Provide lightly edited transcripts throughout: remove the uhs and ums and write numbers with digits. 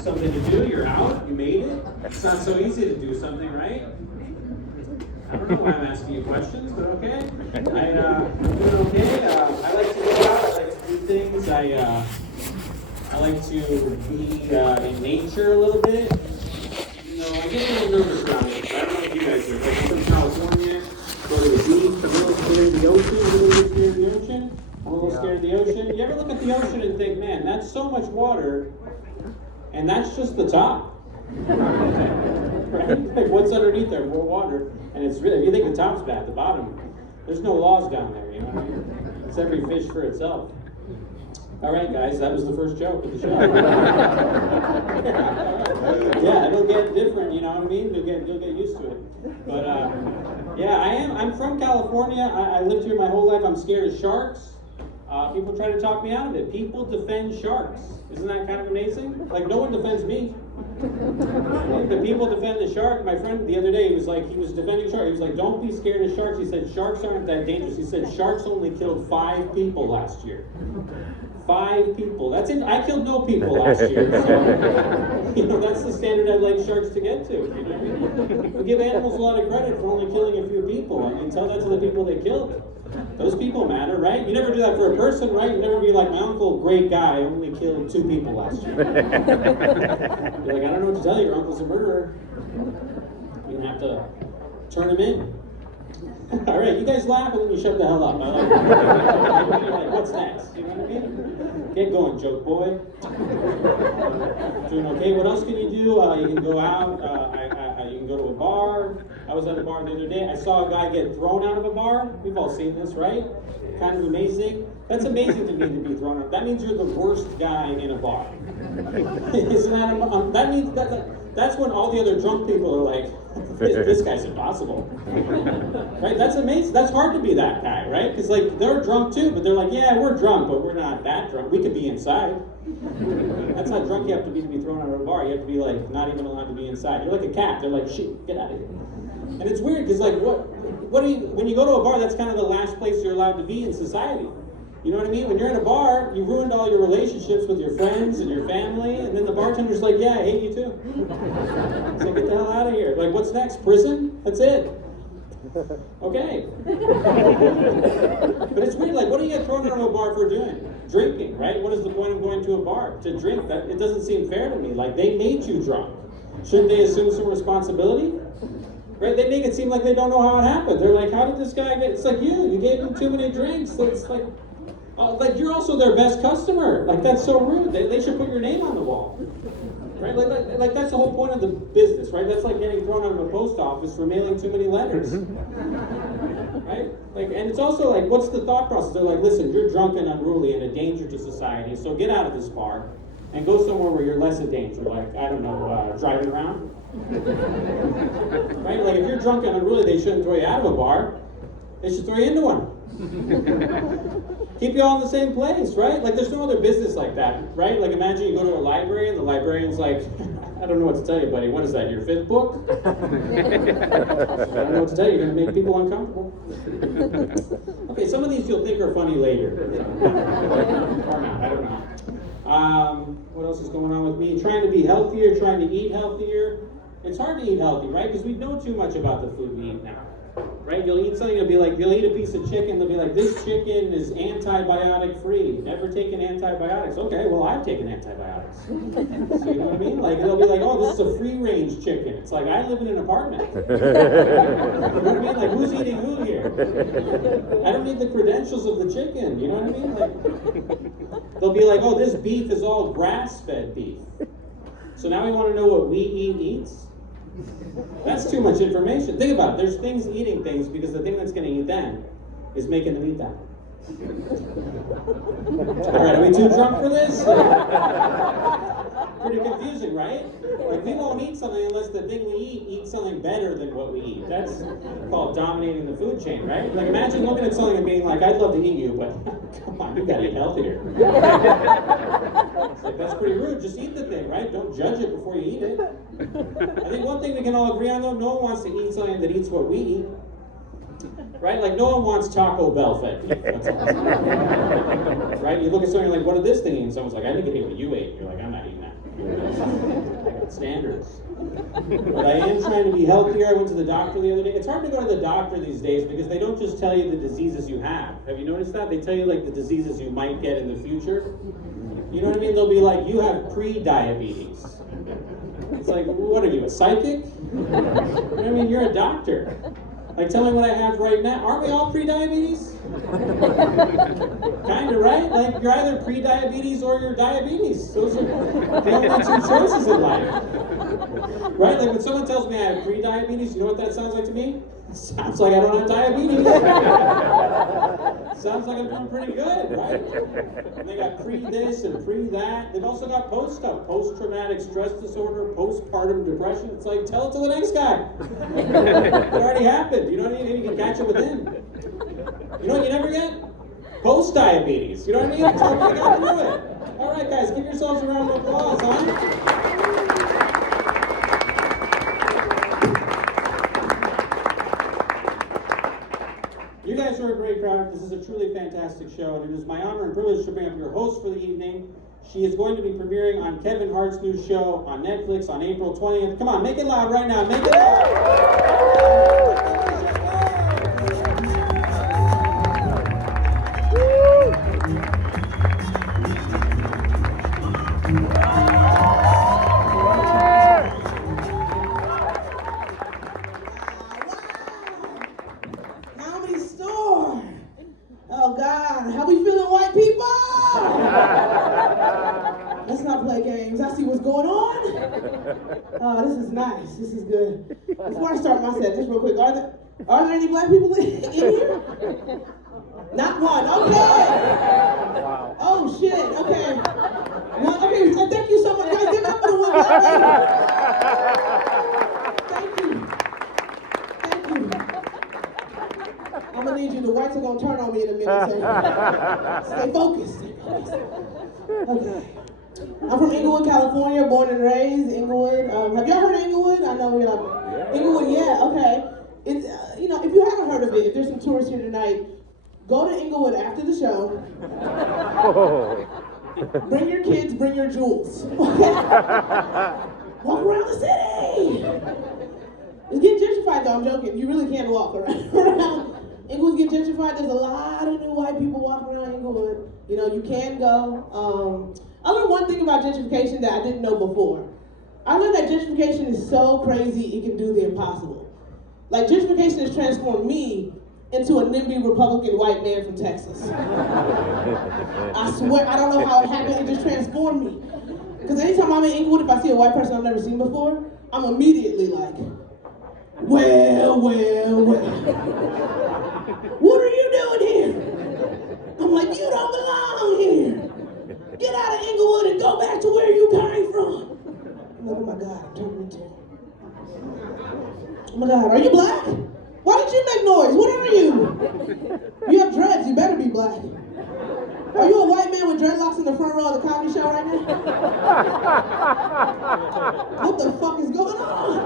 something to do. You're out. You made it. It's not so easy to do something, right? I don't know why I'm asking you questions, but okay. I'm doing okay. I like to go out. I like to do things. I like to be in nature a little bit. You know, I get a little nervous around it. I don't know if you guys are. Like from California, go to the beach. I'm a little scared of the ocean. A little bit scared of the ocean. I'm a little scared of the ocean. You ever look at the ocean and think, man, that's so much water, and that's just the top. Right? Like what's underneath there? More water. And it's really, if you think the top's bad, the bottom, there's no laws down there, you know what I mean? It's every fish for itself. All right, guys, that was the first joke of the show. Yeah, it'll get different, you know what I mean? You'll get used to it. But yeah, I'm from California. I lived here my whole life. I'm scared of sharks. People try to talk me out of it. People defend sharks. Isn't that kind of amazing? Like, no one defends me. The people defend the shark. My friend the other day, he was defending sharks. He was like, don't be scared of sharks. He said, sharks aren't that dangerous. He said, sharks only killed 5 people last year. 5 people. That's it. I killed no people last year. So, you know, that's the standard I'd like sharks to get to. You know what I mean? We give animals a lot of credit for only killing a few people. I mean, tell that to the people they killed. Those people matter, right? You never do that for a person, right? You never be like, my uncle, great guy, only killed 2 people last year. You're like, I don't know what to tell you. Your uncle's a murderer. You're going to have to turn him in. All right, you guys laugh and then you shut the hell up. I like it. You're like, what's next? You know what I mean? Get going, joke boy. Doing okay. What else can you do? You can go out. You can go to a bar. I was at a bar the other day. I saw a guy get thrown out of a bar. We've all seen this, right? Kind of amazing. That's amazing to me to be thrown out. That means you're the worst guy in a bar. Isn't that? That means that's when all the other drunk people are like, this guy's impossible. Right? That's amazing. That's hard to be that guy, right? Because like they're drunk too, but they're like, yeah, we're drunk, but we're not that drunk. We could be inside. That's not drunk you have to be thrown out of a bar. You have to be like not even allowed to be inside. You're like a cat. They're like, shit, get out of here. And it's weird because like what do you, when you go to a bar, that's kind of the last place you're allowed to be in society. You know what I mean? When you're in a bar, you ruined all your relationships with your friends and your family, and then the bartender's like, yeah, I hate you too. So get the hell out of here. Like, what's next? Prison? That's it. Okay. But it's weird, like, what do you get thrown out of a bar for doing? Drinking, right? What is the point of going to a bar? To drink? That it doesn't seem fair to me. Like, they made you drunk. Shouldn't they assume some responsibility? Right? They make it seem like they don't know how it happened. They're like, how did this guy get... It's like you gave him too many drinks. So it's like you're also their best customer. Like, that's so rude. They should put your name on the wall. Right? Like that's the whole point of the business, right? That's like getting thrown out of a post office for mailing too many letters. Right? Like, and it's also like, what's the thought process? They're like, listen, you're drunk and unruly and a danger to society, so get out of this bar and go somewhere where you're less a danger, like, I don't know, driving around. Right? Like, if you're drunk and unruly, they shouldn't throw you out of a bar. They should throw you into one. Keep you all in the same place, right? Like, there's no other business like that, right? Like, imagine you go to a library and the librarian's like, I don't know what to tell you, buddy. What is that, your 5th book? I don't know what to tell you. You're going to make people uncomfortable. Okay, some of these you'll think are funny later. Or not, I don't know. What else is going on with me? Trying to be healthier, trying to eat healthier. It's hard to eat healthy, right? Because we know too much about the food we eat now. Right? You'll eat something, you'll eat a piece of chicken, they'll be like, this chicken is antibiotic free. Never taken antibiotics. Okay, well, I've taken antibiotics. So you know what I mean? Like, they'll be like, oh, this is a free range chicken. It's like, I live in an apartment. You know what I mean? Like, who's eating who here? I don't need the credentials of the chicken. You know what I mean? Like, they'll be like, oh, this beef is all grass-fed beef. So now we want to know what we eats? That's too much information. Think about it. There's things eating things because the thing that's going to eat them is making them eat them. All right, are we too drunk for this? Pretty confusing, right? Like, we won't eat something unless the thing we eats something better than what we eat. That's called dominating the food chain, right? Like, imagine looking at something and being like, I'd love to eat you, but come on, you gotta eat healthier. It's like, that's pretty rude. Just eat the thing, right? Don't judge it before you eat it. I think one thing we can all agree on, though, no one wants to eat something that eats what we eat. Right? Like, no one wants Taco Bell fed beef. That's all. Right? You look at something like, what did this thing eat? And someone's like, I think it ate what you ate. You're like, I'm not eating that. I got standards. But I am trying to be healthier. I went to the doctor the other day. It's hard to go to the doctor these days because they don't just tell you the diseases you have. Have you noticed that? They tell you like the diseases you might get in the future. You know what I mean? They'll be like, you have pre-diabetes. It's like, what are you, a psychic? You know what I mean? You're a doctor. Like, tell me what I have right now. Aren't we all pre-diabetes? Kind of, right? Like, you're either pre-diabetes or you're diabetes. Those are the only two choices in life. Right? Like, when someone tells me I have pre-diabetes, you know what that sounds like to me? It sounds like I don't have diabetes. Sounds like I'm doing pretty good, right? And they got pre-this and pre-that. They've also got post-stuff. Post-traumatic stress disorder, postpartum depression. It's like, tell it to the next guy. It already happened. You know what I mean? Maybe you can catch it with him. You know what you never get? Post-diabetes. You know what I mean? Tell me I got through it. All right, guys, give yourselves a round of applause, huh? You guys are a great crowd. This is a truly fantastic show, and it is my honor and privilege to bring up your host for the evening. She is going to be premiering on Kevin Hart's new show on Netflix on April 20th. Come on, make it loud right now. Make it loud. Oh God, how we feeling, white people? Let's not play games. I see what's going on. Oh, this is nice. This is good. Before I start my set, just real quick, are there any black people in here? Not one. Okay. Wow. Oh shit. Okay. Well, okay. So thank you so much, guys. Give it up for the one black lady. Thank you. Thank you. I'm gonna need you. The whites are gonna turn on me in a minute, so stay focused. Stay focused. Okay. I'm from Inglewood, California, born and raised. Inglewood. Have y'all heard of Inglewood? I know we're like Inglewood. Yeah. Okay. It's you know, if you haven't heard of it, if there's some tourists here tonight, go to Inglewood after the show. Bring your kids. Bring your jewels. Okay? Walk around the city. It's getting gentrified, though. I'm joking. You really can't walk around. Inglewood's getting gentrified. There's a lot of new white people walking around Inglewood. You know, you can go. I learned one thing about gentrification that I didn't know before. I learned that gentrification is so crazy it can do the impossible. Like, gentrification has transformed me into a NIMBY Republican white man from Texas. I swear, I don't know how it happened. It just transformed me. Because anytime I'm in Inglewood, if I see a white person I've never seen before, I'm immediately like, well. What are you doing here? I'm like, you don't belong here. Get out of Inglewood and go back to where you came from. I'm like, oh my God, I'm turning into him. Oh my God, are you black? Why did you make noise? What are you? You have dreads, you better be black. Are you a white man with dreadlocks in the front row of the comedy show right now? What the fuck is going on?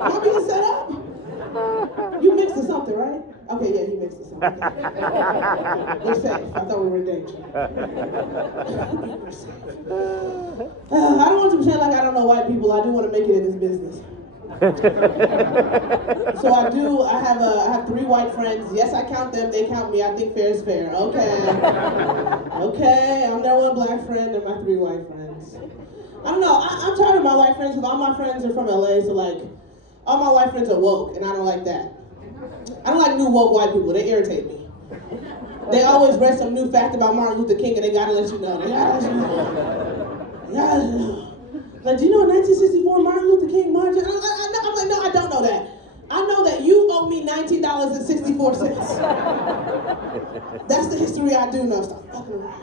Am I being set up? You mixed or something, right? Okay, yeah, you mixed or something. We're safe. I thought we were in danger. We're safe. I don't want to pretend like I don't know white people. I do want to make it in this business. So I have 3 white friends. Yes, I count them, they count me. I think fair is fair. Okay, I'm their one black friend and my 3 white friends. I don't know, I'm tired of my white friends because all my friends are from LA, so like, all my white friends are woke, and I don't like that. I don't like new woke white people, they irritate me. They always read some new fact about Martin Luther King and they gotta let you know. They gotta let you know. Like, do you know in 1964 Martin Luther King marched? I'm like, no, I don't know that. I know that you owe me $19.64. That's the history I do know. Stop fucking around.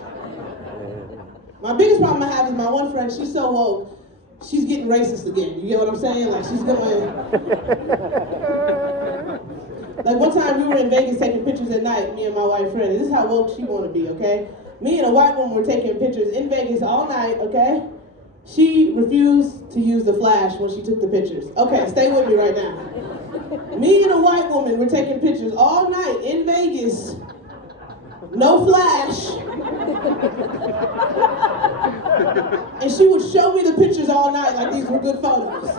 My biggest problem I have is my one friend, she's so woke, she's getting racist again. You get what I'm saying? Like, she's going... Like, one time we were in Vegas taking pictures at night, me and my white friend, and this is how woke she want to be, okay? Me and a white woman were taking pictures in Vegas all night, okay? She refused to use the flash when she took the pictures. Okay, stay with me right now. Me and a white woman were taking pictures all night in Vegas. No flash. And she would show me the pictures all night like these were good photos.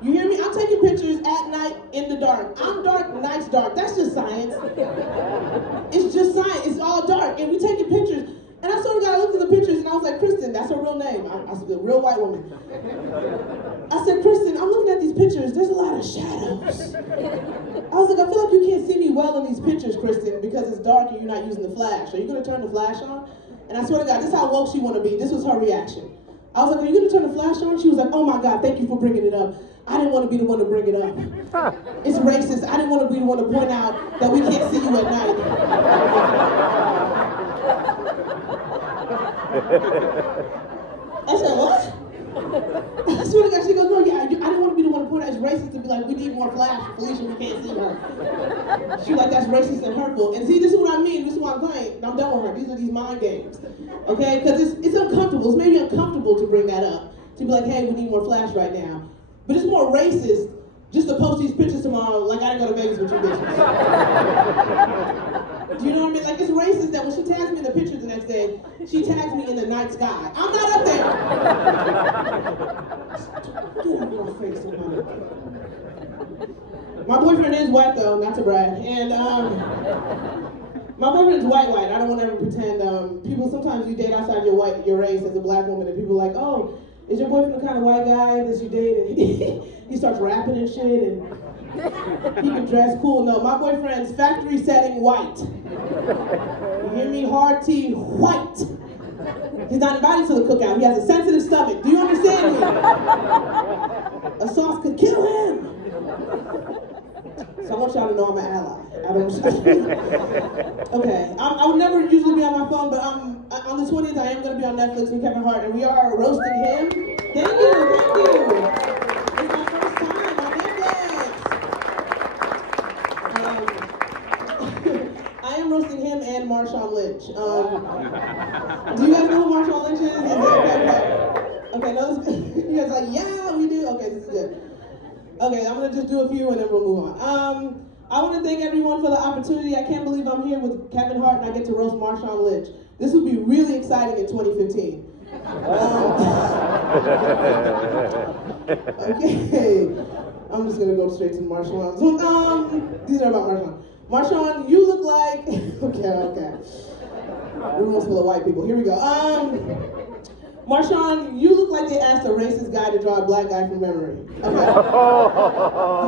You hear me? I'm taking pictures at night in the dark. I'm dark, night's dark. That's just science. It's just science. It's all dark. And we taking pictures. And I sort of got looked at the pictures and I was like, Kristen, that's her real name. I was a real white woman. I said, Kristen, I'm looking at these pictures. There's a lot of shadows. I was like, I feel like you can't see me well in these pictures, Kristen, because it's dark and you're not using the flash. Are you going to turn the flash on? And I swear to God, this is how woke she want to be. This was her reaction. I was like, are you going to turn the flash on? She was like, oh my God, thank you for bringing it up. I didn't want to be the one to bring it up. It's racist. I didn't want to be the one to point out that we can't see you at night. I said, what? I swear to God, she goes, no, yeah, I didn't want to be the one to point out it's racist to be like, we need more flash for Felicia, we can't see her. She was like, that's racist and hurtful. And see, this is what I mean, this is what I'm playing. I'm done with her. These are these mind games. Okay? Because it's uncomfortable. It's maybe uncomfortable to bring that up. To be like, hey, we need more flash right now. But it's more racist just to post these pictures tomorrow like I didn't go to Vegas with you bitches. Do you know what I mean? Like, it's racist that when she tags me in the picture the next day, she tags me in the night sky. I'm not up there. Get out of my face, somebody. My boyfriend is white, though, not to brag. And my boyfriend's white. I don't want to ever pretend. People, sometimes you date outside your race as a black woman, and people are like, oh, is your boyfriend the kind of white guy that you date? And he starts rapping and shit, and he can dress cool. No, my boyfriend's factory setting white. You hear me? Hard T, white. He's not invited to the cookout. He has a sensitive stomach. Do you understand me? A sauce could kill him. So I want y'all to know I'm an ally. I don't. Okay, I would never usually be on my phone, but on the 20th I am going to be on Netflix with Kevin Hart, and we are roasting him. Thank you. It's my first time on Netflix. I am roasting him and Marshawn Lynch. Do you guys know who Marshawn Lynch is? Okay, no, you guys are like, yeah, we do. Okay, this is good. Okay, I'm gonna just do a few and then we'll move on. I want to thank everyone for the opportunity. I can't believe I'm here with Kevin Hart and I get to roast Marshawn Lynch. This would be really exciting in 2015. Okay, I'm just gonna go straight to Marshawn. These are about Marshawn. Marshawn, you look like, okay. We're almost full of white people. Here we go. Marshawn, you look like they asked a racist guy to draw a black guy from memory. Okay. You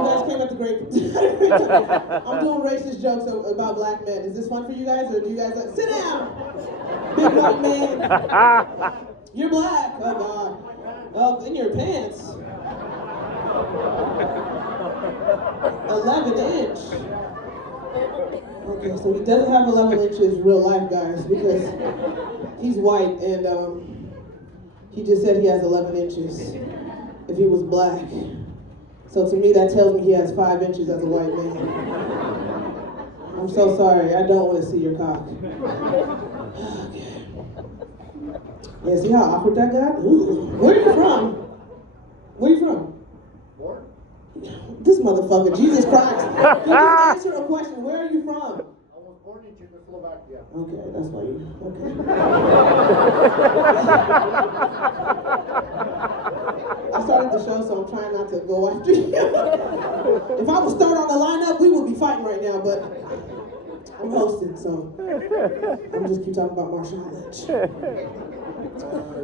guys came at the great time. I'm doing racist jokes about black men. Is this fun for you guys, or do you guys like, sit down, big white man. You're black. Oh God. Oh, in your pants. 11 inch. Okay, so he doesn't have 11 inches real life, guys, because he's white and he just said he has 11 inches if he was black. So to me, that tells me he has 5 inches as a white man. I'm so sorry. I don't want to see your cock. Okay. Yeah, see how awkward that got? Ooh. Where are you from? Where are you from? Born? This motherfucker, Jesus Christ. Can you just answer a question? Where are you from? I was born in Czechoslovakia. Okay, that's why you, okay. I started the show, so I'm trying not to go after you. If I was third on the lineup, we would be fighting right now, but I'm hosting, so I'm just keep talking about Marshawn Lynch.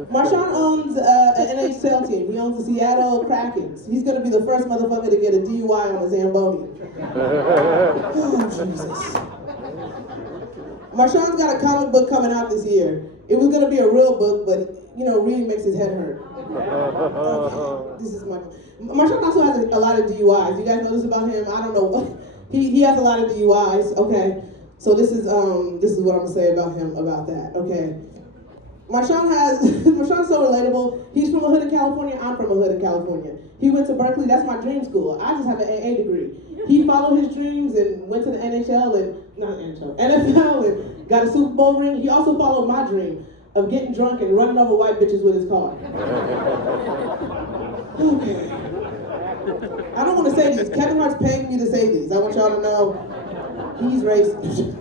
Marshawn owns an NHL team. He owns the Seattle Krakens. He's going to be the first motherfucker to get a DUI on a Zamboni. Oh, Jesus. Marshawn's got a comic book coming out this year. It was going to be a real book, but, you know, reading makes his head hurt. Okay. This is my... Marshawn also has a lot of DUIs. You guys know this about him? I don't know. He has a lot of DUIs. Okay. So this is what I'm going to say about him about that. Okay. Marshawn's so relatable. He's from a hood in California. I'm from a hood in California. He went to Berkeley. That's my dream school. I just have an AA degree. He followed his dreams and went to the NFL and got a Super Bowl ring. He also followed my dream of getting drunk and running over white bitches with his car. Okay. I don't want to say these. Kevin Hart's paying me to say these. I want y'all to know he's racist.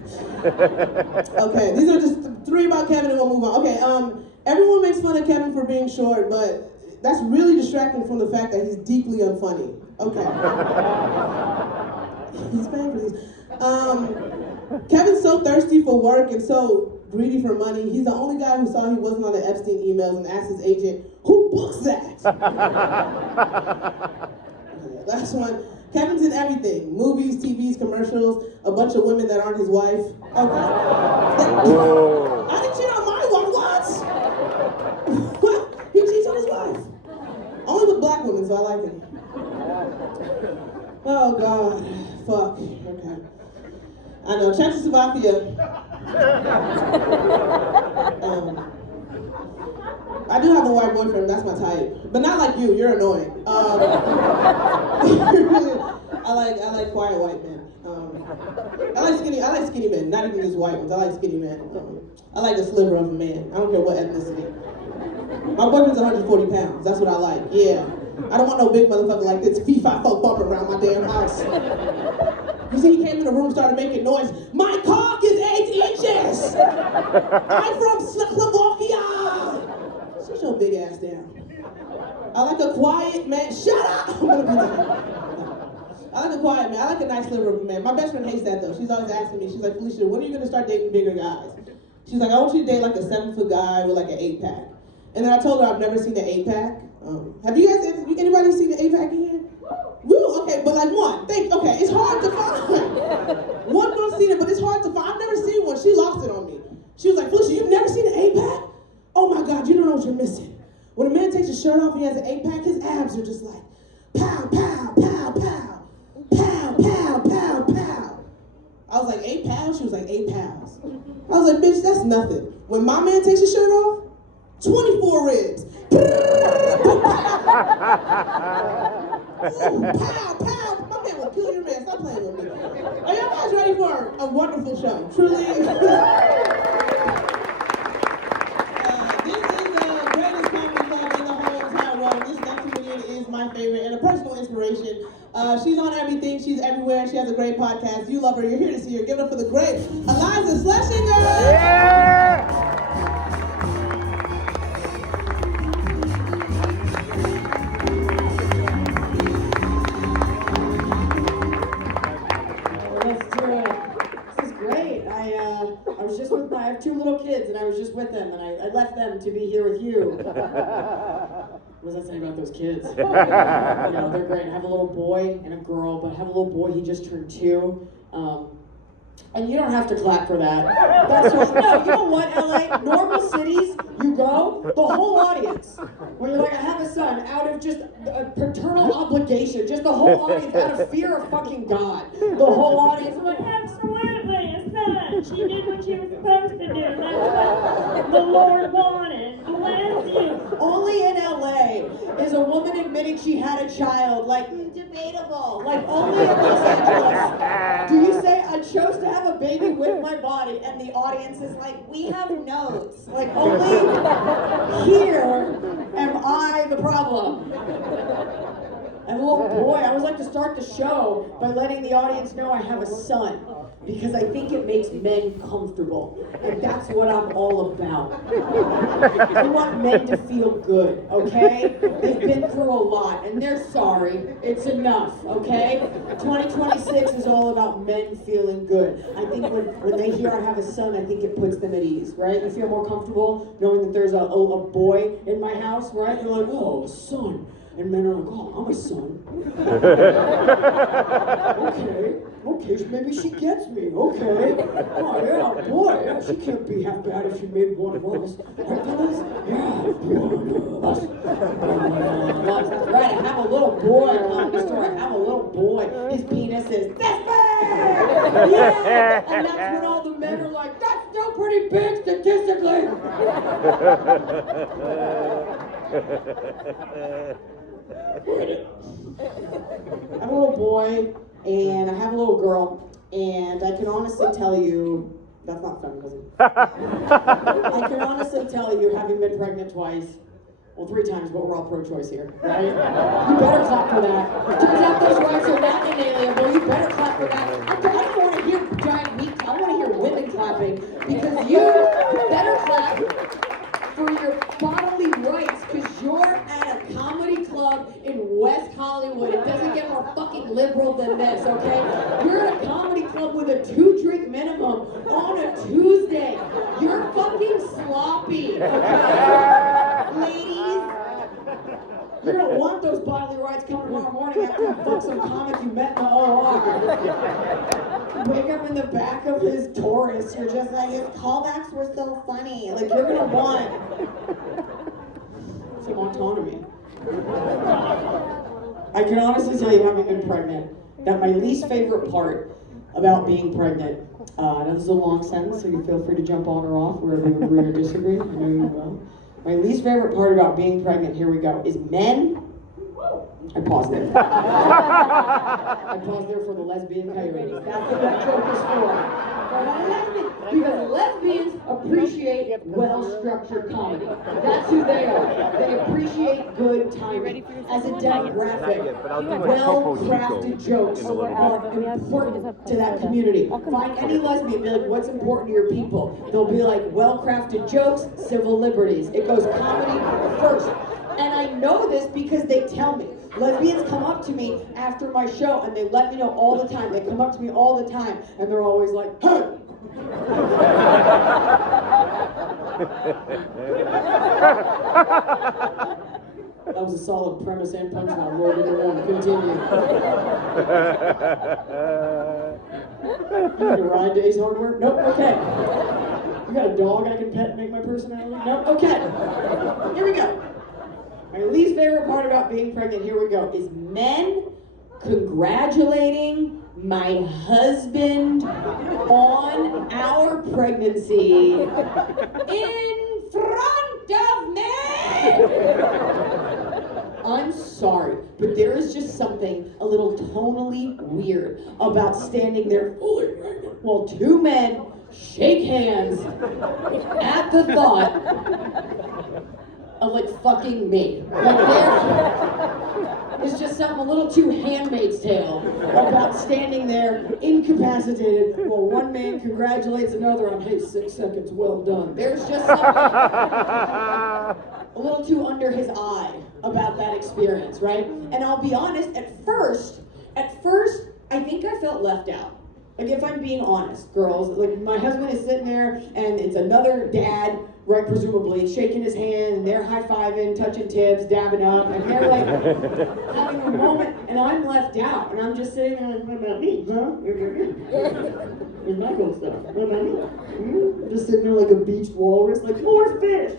Okay, these are just 3 about Kevin and we'll move on. Okay, Everyone makes fun of Kevin for being short, but that's really distracting from the fact that he's deeply unfunny. Okay. He's paying for these. Kevin's so thirsty for work and so greedy for money. He's the only guy who saw he wasn't on the Epstein emails and asked his agent, who books that? Last one. Kevin's in everything. Movies, TVs, commercials, a bunch of women that aren't his wife. Okay. I didn't cheat on my wife, what? He cheats on his wife. Only with black women, so I like him. Oh, God. Fuck. Okay. I know, Czechoslovakia. I do have a white boyfriend, that's my type. But not like you, you're annoying. I like quiet white men. I like skinny men, not even just white ones. I like skinny men. I like a sliver of a man. I don't care what ethnicity. My boyfriend's 140 pounds, that's what I like, yeah. I don't want no big motherfucker like this fee-fi folk bumping around my damn house. You see, he came in the room, started making noise. My cock is 8 inches! I'm from Slovakia! Sit your big ass down. I like a quiet man. Shut up! I'm gonna be like, I like a quiet man. I like a nice sliver of a man. My best friend hates that though. She's always asking me, she's like, Felicia, when are you gonna start dating bigger guys? She's like, I want you to date like a 7-foot guy with like an 8-pack. And then I told her I've never seen an 8-pack. Have you guys, anybody seen an 8-pack in here? Woo, okay, but like one. Okay, it's hard to find. One girl's seen it, but it's hard to find. I've never seen one. She lost it on me. She was like, Felicia, you've never seen an 8-pack? Oh my God, you don't know what you're missing. When a man takes his shirt off and he has an 8-pack, his abs are just like, pow, pow, pow, pow, pow, pow, pow, pow. I was like, 8 pounds? She was like, 8 pounds. I was like, bitch, that's nothing. When my man takes his shirt off, 24 ribs. Ooh, pow, pow. My man will kill your man. Stop playing with me. Are y'all guys ready for a wonderful show? Truly. This is the greatest comedy club in the whole entire world. This next comedian is my favorite and a personal inspiration. She's on everything. She's everywhere. She has a great podcast. You love her. You're here to see her. Give it up for the great Iliza Shlesinger. Yeah! I have 2 little kids, and I was just with them, and I left them to be here with you. What was I saying about those kids? You know, they're great. I have a little boy and a girl, but I have a little boy, he just turned 2. And you don't have to clap for that. That's just, no, you know what, LA? Normal cities, you go, the whole audience, when you're like, I have a son, out of just a paternal obligation, just the whole audience, out of fear of fucking God. The whole audience is like, absolutely, a son. She did what she was supposed to do. That's what the Lord wanted. Bless you. Only in LA is a woman admitting she had a child, like, debatable. Like, only in Los Angeles do you say, I chose to have a baby with my body, and the audience is like, we have notes. Like, only here am I the problem. And a little boy, I always like to start the show by letting the audience know I have a son, because I think it makes men comfortable, and that's what I'm all about. I want men to feel good, okay? They've been through a lot, and they're sorry. It's enough, okay? 2026 is all about men feeling good. I think when they hear I have a son, I think it puts them at ease, right? You feel more comfortable knowing that there's a boy in my house, right? You're like, oh, a son. And men are like, oh, I'm a son. Okay, so maybe she gets me, okay. Oh, yeah, boy, yeah, she can't be half bad if she made one of us. Right, fellas? Yeah, one of us. That's right, I have a little boy, comedy store, I have a little boy. His penis is this big! Yeah! And that's when all the men are like, that's still pretty big statistically! I have a little boy, and I have a little girl, and I can honestly tell you, that's not feminism. I can honestly tell you, having been pregnant twice, well, 3 times, but we're all pro-choice here, right? You better clap for that. Turns out those rights are not inalienable. You better clap for that. I don't want to hear giant meat. I want to hear women clapping, because you better clap for your bodily rights because you're at a comedy club in West Hollywood. It doesn't get more fucking liberal than this, okay? You're at a comedy club with a 2-drink minimum on a Tuesday. You're fucking sloppy, okay? Ladies, you're gonna want those bodily rights coming tomorrow morning after you fuck some comic you met in the OR. Wake up in the back of his Taurus, you're just like, his callbacks were so funny. Like, you're gonna want some autonomy. I can honestly tell you, having been pregnant, that my least favorite part about being pregnant, now this is a long sentence, so you feel free to jump on or off wherever you agree or disagree. I know you will. My least favorite part about being pregnant, here we go, is men. I paused there. I paused there for the lesbian coyotes. That's what that joke is for. Because lesbians appreciate well-structured comedy. That's who they are. They appreciate good timing. As a demographic, well-crafted jokes are important to that community. Find any lesbian, be like, what's important to your people? They'll be like, well-crafted jokes, civil liberties. It goes comedy first. And I know this because they tell me. Lesbians come up to me after my show and they let me know all the time. They come up to me all the time and they're always like, hey! That was a solid premise and punchline. Lord, number one, continue. You need a ride to Ace Hardware? Nope, okay. You got a dog I can pet and make my personality? Nope, okay. Here we go. My least favorite part about being pregnant, here we go, is men congratulating my husband on our pregnancy in front of me. I'm sorry, but there is just something a little tonally weird about standing there fully pregnant while 2 men shake hands at the thought of like fucking me. Like there's just something a little too Handmaid's Tale about standing there incapacitated while one man congratulates another on, hey, 6 seconds, well done. There's just something a little too under his eye about that experience, right? And I'll be honest, at first, I think I felt left out. Like if I'm being honest, girls, like my husband is sitting there and it's another dad, right, presumably, shaking his hand and they're high-fiving, touching tips, dabbing up, and they're like having a moment and I'm left out and I'm just sitting there like, what about me, huh? Where's my cool stuff? What about me? Hmm? Just sitting there like a beached walrus, like, more fish!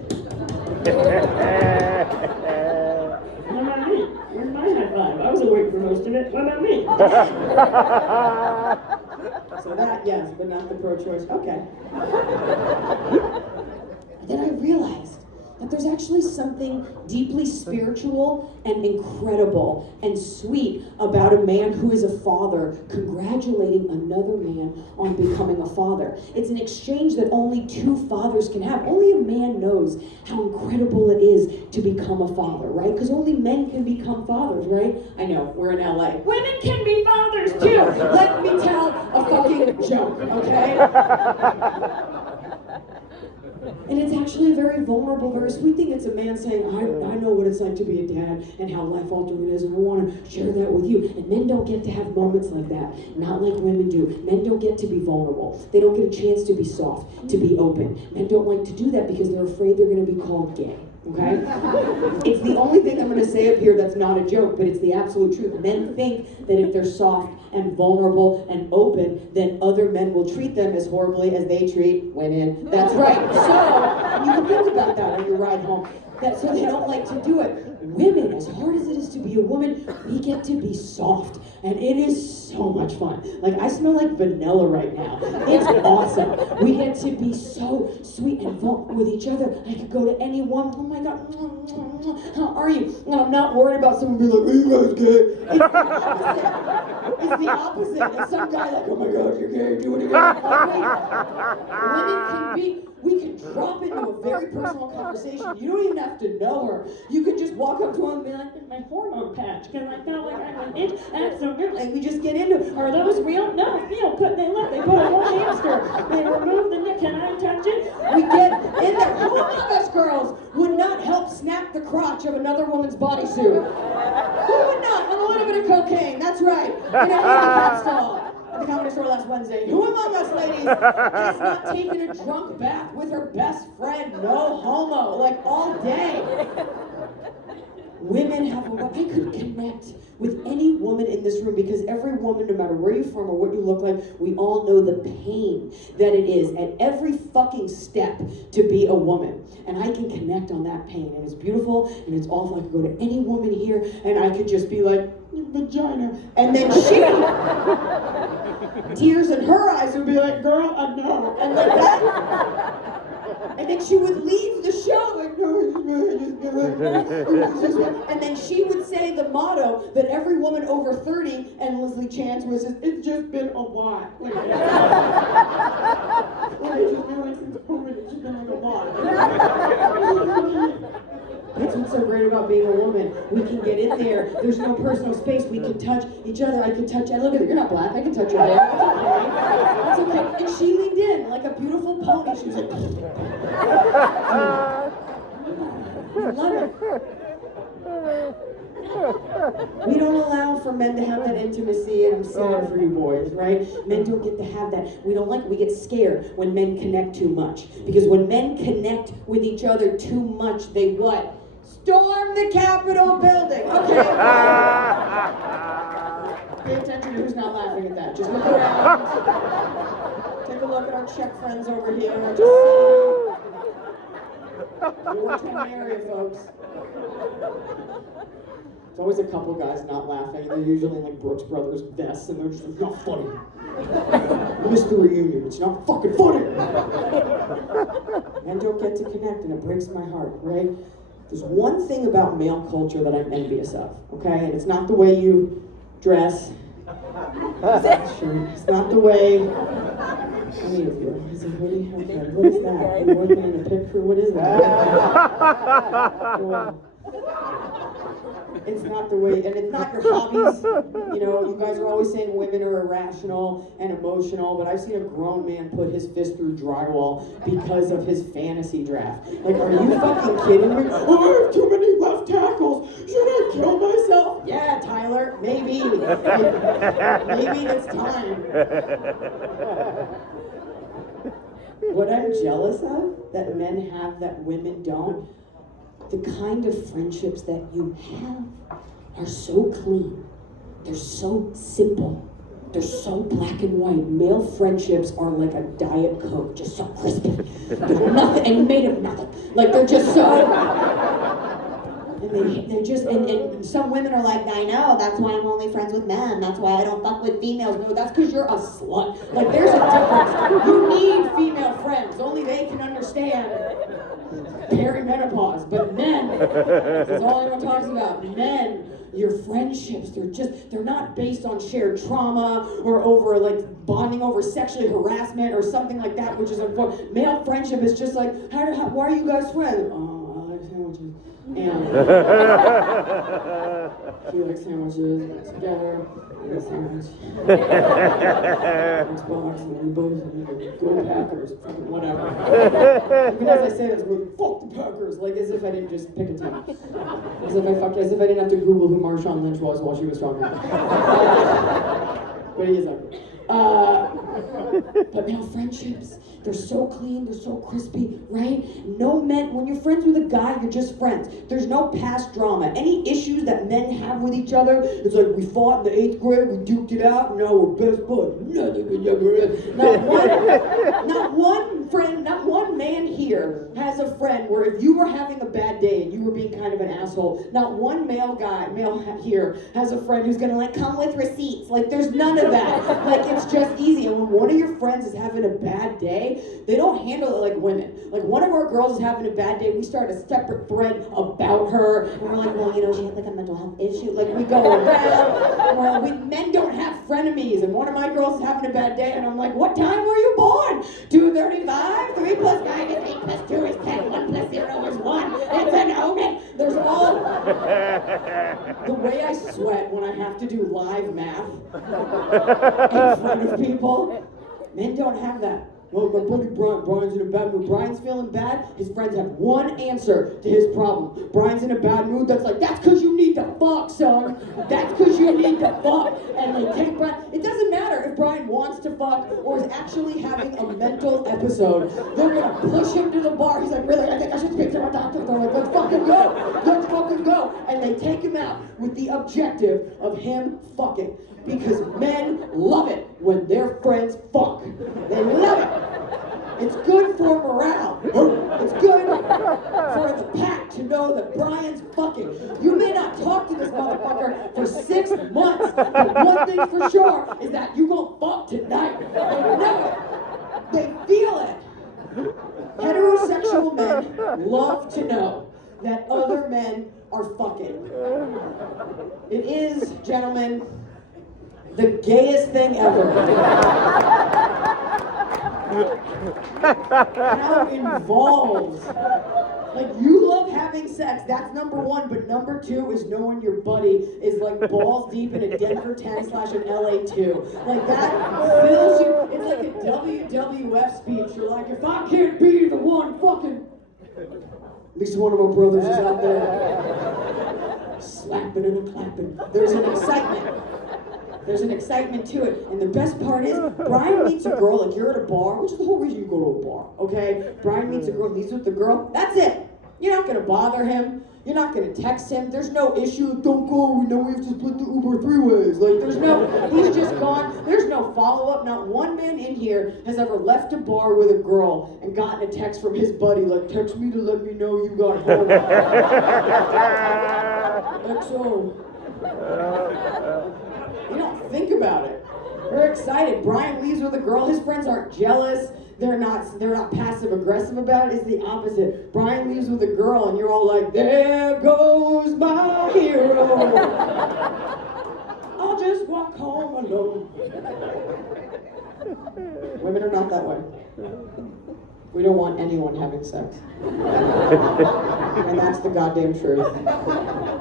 What about me? Where's my high five? I was awake for most of it. What about me? So that, yes, but not the pro-choice. Okay. Then I realized that there's actually something deeply spiritual and incredible and sweet about a man who is a father congratulating another man on becoming a father. It's an exchange that only 2 fathers can have. Only a man knows how incredible it is to become a father, right? Because only men can become fathers, right? I know, we're in LA. Women can be fathers too! Let me tell a fucking joke, okay? And it's actually a very vulnerable, very sweet thing. It's a man saying, I know what it's like to be a dad and how life-altering it is, and I want to share that with you. And men don't get to have moments like that, not like women do. Men don't get to be vulnerable. They don't get a chance to be soft, to be open. Men don't like to do that because they're afraid they're going to be called gay. Okay? It's the only thing I'm going to say up here that's not a joke, but it's the absolute truth. Men think that if they're soft and vulnerable and open, then other men will treat them as horribly as they treat women. That's right. So, you can think about that on your ride home. So they don't like to do it. Women, as hard as it is to be a woman, we get to be soft. And it is so much fun. Like, I smell like vanilla right now. It's awesome. We get to be so sweet and vulnerable with each other. I could go to anyone. Oh my God. How are you? And I'm not worried about someone being like, are you guys gay? It's the opposite. It's some guy like, oh my God, you're gay. Do it again. Women can be... We can drop into a very personal conversation. You don't even have to know her. You could just walk up to her and be like, my hormone patch, because I felt like I was an itch, and so good. And we just get into it. Are those real? No, they put a whole hamster. They remove the nick. Can I touch it? We get in there. Come on, us girls. crotch of another woman's bodysuit. Who would not? On a little bit of cocaine, that's right. In a handicap stall at the Comedy Store last Wednesday. Who among us, ladies, has not taken a drunk bath with her best friend? No homo, like all day. Women have I could connect with any woman in this room because every woman, no matter where you're from or what you look like, we all know the pain that it is at every fucking step to be a woman. And I can connect on that pain. And it's beautiful and it's awful. I could go to any woman here and I could just be like, vagina. And then she, tears in her eyes would be like, girl, I know. And like that. And then she would leave the show like, no, and then she would say the motto that every woman over 30 endlessly chants, which is, it's just been a lot. Like, it's just been like since COVID, it's just been like a lot. That's what's so great about being a woman. We can get in there. There's no personal space. We can touch each other. I can touch you. Look at her. You're not black. I can touch your hair. It's okay. It's okay. And she leaned in like a beautiful pony. She was like, I love it. We don't allow for men to have that intimacy, and I'm sad for you boys, right? Men don't get to have that. We get scared when men connect too much. Because when men connect with each other too much, they what? Storm the Capitol building. Okay. Pay attention to who's not laughing at that. Just look around. Take a look at our Czech friends over here. Just war-torn area, folks. There's always a couple guys not laughing. They're usually in like Brooks Brothers vests, and they're just like, not funny. I missed the reunion. It's not fucking funny. Men don't get to connect, and it breaks my heart, right? There's one thing about male culture that I'm envious of, okay? And it's not the way you dress. It's not the way. Any of you. Is it hoodie? Okay. What is that? You're working in a pit crew? What is that? It's not the way, and it's not your hobbies. You know, you guys are always saying women are irrational and emotional, but I've seen a grown man put his fist through drywall because of his fantasy draft. Like, are you fucking kidding me? Oh, I have too many left tackles. Should I kill myself? Yeah, Tyler, maybe. Maybe it's time. What I'm jealous of that men have that women don't, the kind of friendships that you have are so clean. They're so simple. They're so black and white. Male friendships are like a Diet Coke, just so crispy. They're nothing, and made of nothing. Like, they're just so... And they're just, and some women are like, I know, that's why I'm only friends with men. That's why I don't fuck with females. No, that's because you're a slut. Like, there's a difference. You need female friends. Only they can understand perimenopause. But men, that's all anyone talks about. Men, your friendships, they're not based on shared trauma or over, like, bonding over sexual harassment or something like that, which is important. Male friendship is just like, why are you guys friends? Oh, I like sandwiches. And she likes sandwiches together. We eat a sandwich. Xbox, and we both go Packers, fucking whatever. Even as I say this, we're fuck the Packers, like as if I didn't just pick a team. As if I didn't have to Google who Marshawn Lynch was while she was talking. But he is ugly. But male friendships, they're so clean, they're so crispy, right? No men, when you're friends with a guy, you're just friends. There's no past drama. Any issues that men have with each other, it's like we fought in the 8th grade, we duked it out, now we're best buds. Not one friend, not one man here has a friend where if you were having a bad day and you were being kind of an asshole, not one male here has a friend who's gonna like come with receipts. Like, there's none of that. Like, it's just easy. And when one of your friends is having a bad day, they don't handle it like women. Like, one of our girls is having a bad day, we start a separate thread about her, and we're like, well, you know, she had like a mental health issue. Like, we go around. Men don't have frenemies, and one of my girls is having a bad day, and I'm like, what time were you born? 2:35? 3 plus 9 is 8 plus 2 is 10. 1 plus 0 is 1. It's an omen. There's all... The way I sweat when I have to do live math in front of people, men don't have that. Oh, my buddy Brian's in a bad mood. Brian's feeling bad. His friends have one answer to his problem. Brian's in a bad mood. That's like, that's because you need to fuck, son. That's because you need to fuck. And they take Brian. It doesn't matter if Brian wants to fuck or is actually having a mental episode. They're going to push him to the bar. He's like, really? I think I should speak to my doctor. They're like, let's fucking go. Let's fucking go. And they take him out with the objective of him fucking. Because men love it when their friends fuck. They love it. It's good for morale. It's good for the pack to know that Brian's fucking. You may not talk to this motherfucker for 6 months, but one thing for sure is that you gonna fuck tonight. They know it. They feel it. Heterosexual men love to know that other men are fucking. It is, gentlemen, the gayest thing ever. Now it involves, like, you love having sex, that's number one, but number two is knowing your buddy is like balls deep in a Denver 10/an LA 2. Like, that fills you. It's like a WWF speech. You're like, if I can't be the one fucking, at least one of my brothers is out there slapping and a clapping. There's an excitement. There's an excitement to it. And the best part is, Brian meets a girl, like you're at a bar, which is the whole reason you go to a bar, okay? Brian meets a girl, he's with the girl, that's it. You're not gonna bother him. You're not gonna text him. There's no issue, don't go, we know we have to split the Uber 3 ways. Like, there's no, he's just gone. There's no follow-up. Not one man in here has ever left a bar with a girl and gotten a text from his buddy, like, text me to let me know you got home. XO. You don't think about it. We're excited. Brian leaves with a girl. His friends aren't jealous. They're not passive aggressive about it. It's the opposite. Brian leaves with a girl and you're all like, there goes my hero. I'll just walk home alone. Women are not that way. We don't want anyone having sex. And that's the goddamn truth.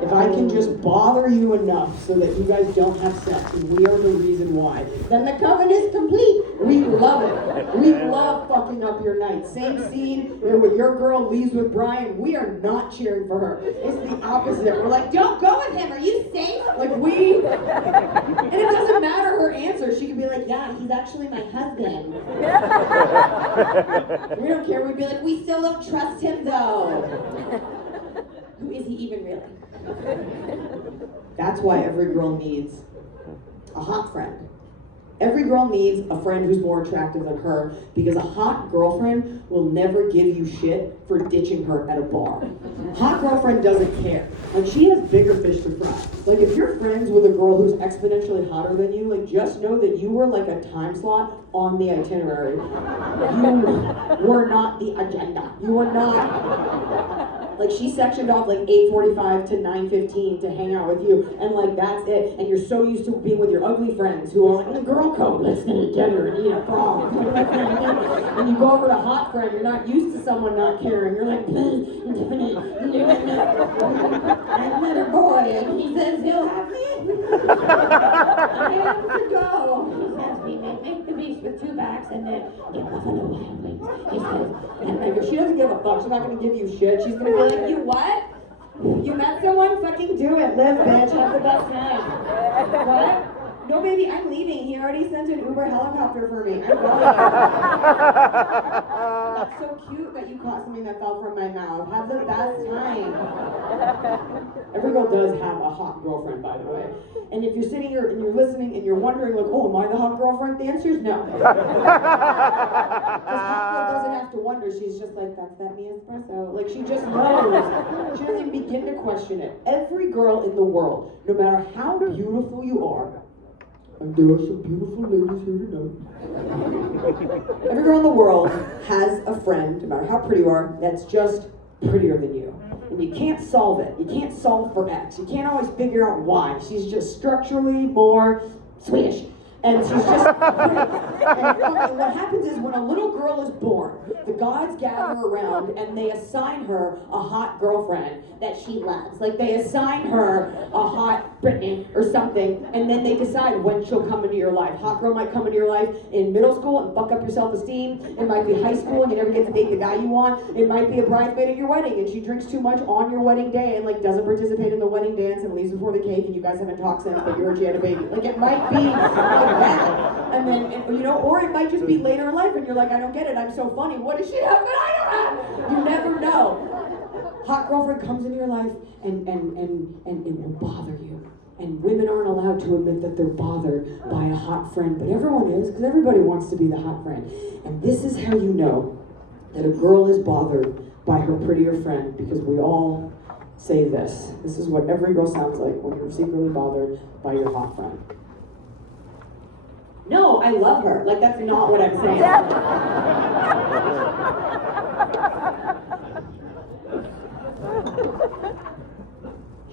If I can just bother you enough so that you guys don't have sex and we are the reason why, then the covenant is complete. We love it. We love fucking up your night. Same scene where when your girl leaves with Brian, we are not cheering for her. It's the opposite. We're like, don't go with him. Are you safe? Like, and it doesn't matter her answer. She could be like, yeah, he's actually my husband. We don't care. We'd be like, we still don't trust him though. Who is he even really? That's why every girl needs a hot friend. Every girl needs a friend who's more attractive than her, because a hot girlfriend will never give you shit for ditching her at a bar. Hot girlfriend doesn't care. Like, she has bigger fish to fry. Like, if you're friends with a girl who's exponentially hotter than you, like, just know that you were like a time slot on the itinerary. You were not the agenda. You were not. Like, she sectioned off like 8:45 to 9:15 to hang out with you, and like, that's it. And you're so used to being with your ugly friends who are like, the girl code, let's get together and eat a frog. And you go over to hot friend, you're not used to someone not caring. You're like, please, I met a boy and he says he'll have me. I have to go. He says we make the beast with 2 backs and then get buffalo wild wings. He says, and like, she doesn't give a fuck. She's not gonna give you shit. She's gonna be like, you what? You met someone? Fucking do it. Live, bitch. Have the best time. What? No, baby, I'm leaving. He already sent an Uber helicopter for me. I'm going. That's so cute that you caught something that fell from my mouth. Have the best time. Every girl does have a hot girlfriend, by the way. And if you're sitting here and you're listening and you're wondering, like, oh, am I the hot girlfriend? The answer is no. Because hot girl doesn't have to wonder. She's just like, that's that me espresso. Like, she just knows. She doesn't even begin to question it. Every girl in the world, no matter how beautiful you are, and there are some beautiful ladies here tonight. Every girl in the world has a friend, no matter how pretty you are, that's just prettier than you. And you can't solve it. You can't solve for X. You can't always figure out why. She's just structurally more Swedish. And she's just, and what happens is when a little girl is born, the gods gather around and they assign her a hot girlfriend that she loves. Like they assign her a hot Brittany or something, and then they decide when she'll come into your life. Hot girl might come into your life in middle school and fuck up your self-esteem. It might be high school and you never get to date the guy you want. It might be a bridesmaid at your wedding and she drinks too much on your wedding day and like doesn't participate in the wedding dance and leaves before the cake and you guys haven't talked since, but you heard she had a baby. Like it might be like that. And then, you know, or it might just be later in life and you're like, I don't get it, I'm so funny. What does she have that I don't have? You never know. Hot girlfriend comes into your life and it will bother you. And women aren't allowed to admit that they're bothered by a hot friend, but everyone is, because everybody wants to be the hot friend. And this is how you know that a girl is bothered by her prettier friend, because we all say this. This is what every girl sounds like when you're secretly bothered by your hot friend. No, I love her. Like, that's not what I'm saying.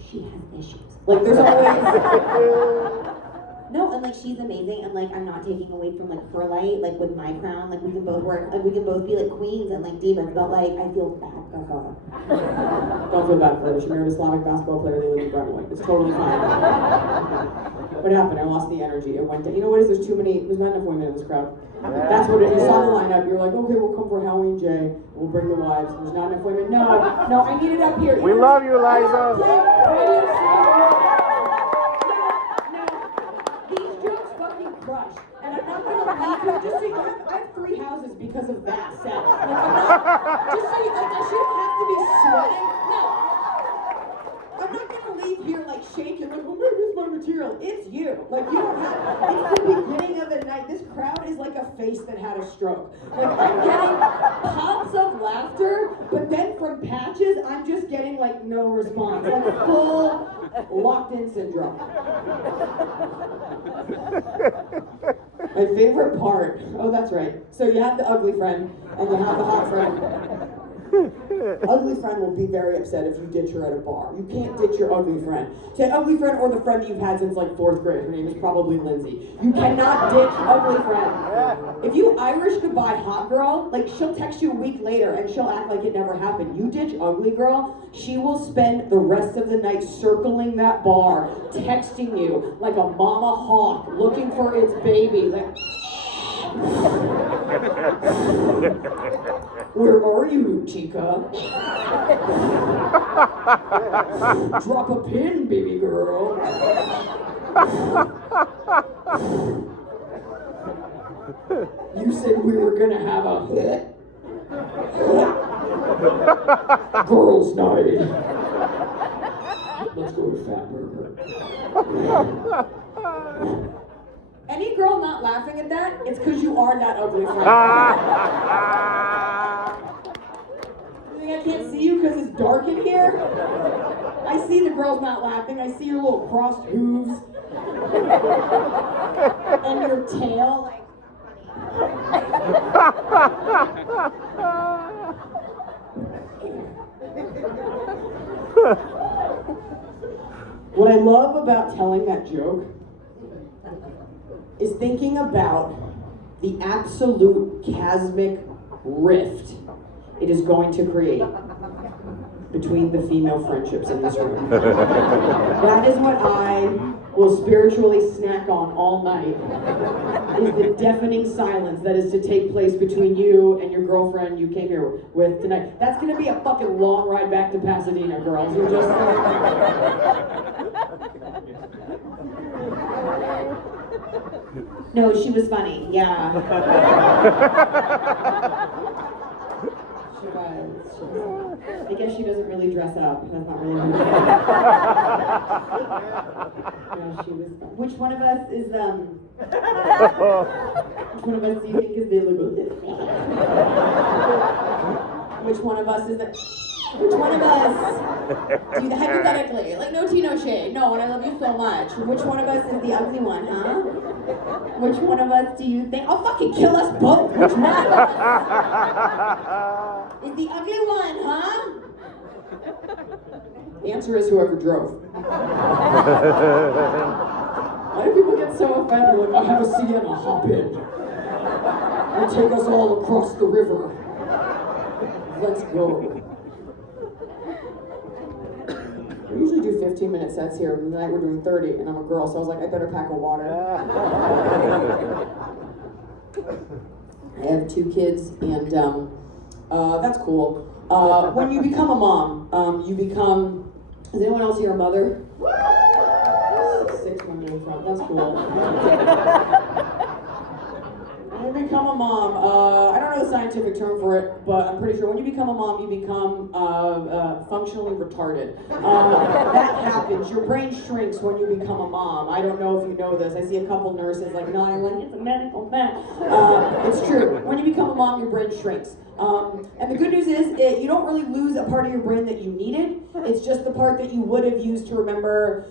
She has issues. Like, there's always... No, and like she's amazing, and like I'm not taking away from like her light, like with my crown, like we can both work, like we can both be like queens and like divas, but like I feel bad for her. Don't feel bad for her. She married a Slavic basketball player. They live in Brentwood. It's totally fine. What happened? I lost the energy. It went down. You know what it is? There's not enough women in this crowd. That's what it is. You saw the lineup. You're like, okay, we'll come for Howie and Jay. We'll bring the wives. There's not enough women. No, I need it up here. We love you, Iliza. Crush. And I'm not gonna leave you. Just so you know, I have 3 houses because of that set. Like, I'm not, just so you know, I shouldn't have to be sweating. No. I'm not gonna leave here like shaking, like, oh, maybe it's my material. It's you. Like, you don't have, it's the beginning of the night. This crowd is like a face that had a stroke. Like, I'm getting pops of laughter, but then from patches, I'm just getting like no response. Like full locked in syndrome. My favorite part, oh that's right. So you have the ugly friend and you have the hot friend. Ugly friend will be very upset if you ditch her at a bar. You can't ditch your ugly friend. Say ugly friend or the friend that you've had since like 4th grade. Her name is probably Lindsay. You cannot ditch ugly friend. If you Irish goodbye hot girl, like she'll text you a week later and she'll act like it never happened. You ditch ugly girl, she will spend the rest of the night circling that bar, texting you like a mama hawk looking for its baby. Like, where are you, Chica? Drop a pin, baby girl. You said we were gonna have a girls' night. Let's go to Fat Burger. Any girl not laughing at that, it's because you are that ugly friend. You think I can't see you because it's dark in here? I see the girls not laughing. I see your little crossed hooves. And your tail, like, What I love about telling that joke is thinking about the absolute cosmic rift it is going to create between the female friendships in this room. That is what I will spiritually snack on all night, is the deafening silence that is to take place between you and your girlfriend you came here with tonight. That's gonna be a fucking long ride back to Pasadena, girls. You're just... No, she was funny, yeah. She was. I guess she doesn't really dress up. That's not really her thing. No, she was fun. Which one of us is, which one of us do you think is the little... Which one of us is the... Which one of us do you, hypothetically, like no tea, no shade, no, and I love you so much. Which one of us is the ugly one, huh? Which one of us do you think, I'll fucking kill us both, which one? Is the ugly one, huh? The answer is whoever drove. Why do people get so offended? Like, I have a Sienna, hop in. I'll take us all across the river. Let's go. We usually do 15-minute sets here, and tonight we're doing 30, and I'm a girl, so I was like, I better pack a water. I have 2 kids, and that's cool. When you become a mom, you become, is anyone else here a mother? 6 money in front, that's cool. When you become a mom, I don't know the scientific term for it, but I'm pretty sure when you become a mom, you become functionally retarded. That happens. Your brain shrinks when you become a mom. I don't know if you know this. I see a couple nurses like nodding, like, it's a medical fact. It's true. When you become a mom, your brain shrinks. And the good news is, you don't really lose a part of your brain that you needed. It's just the part that you would have used to remember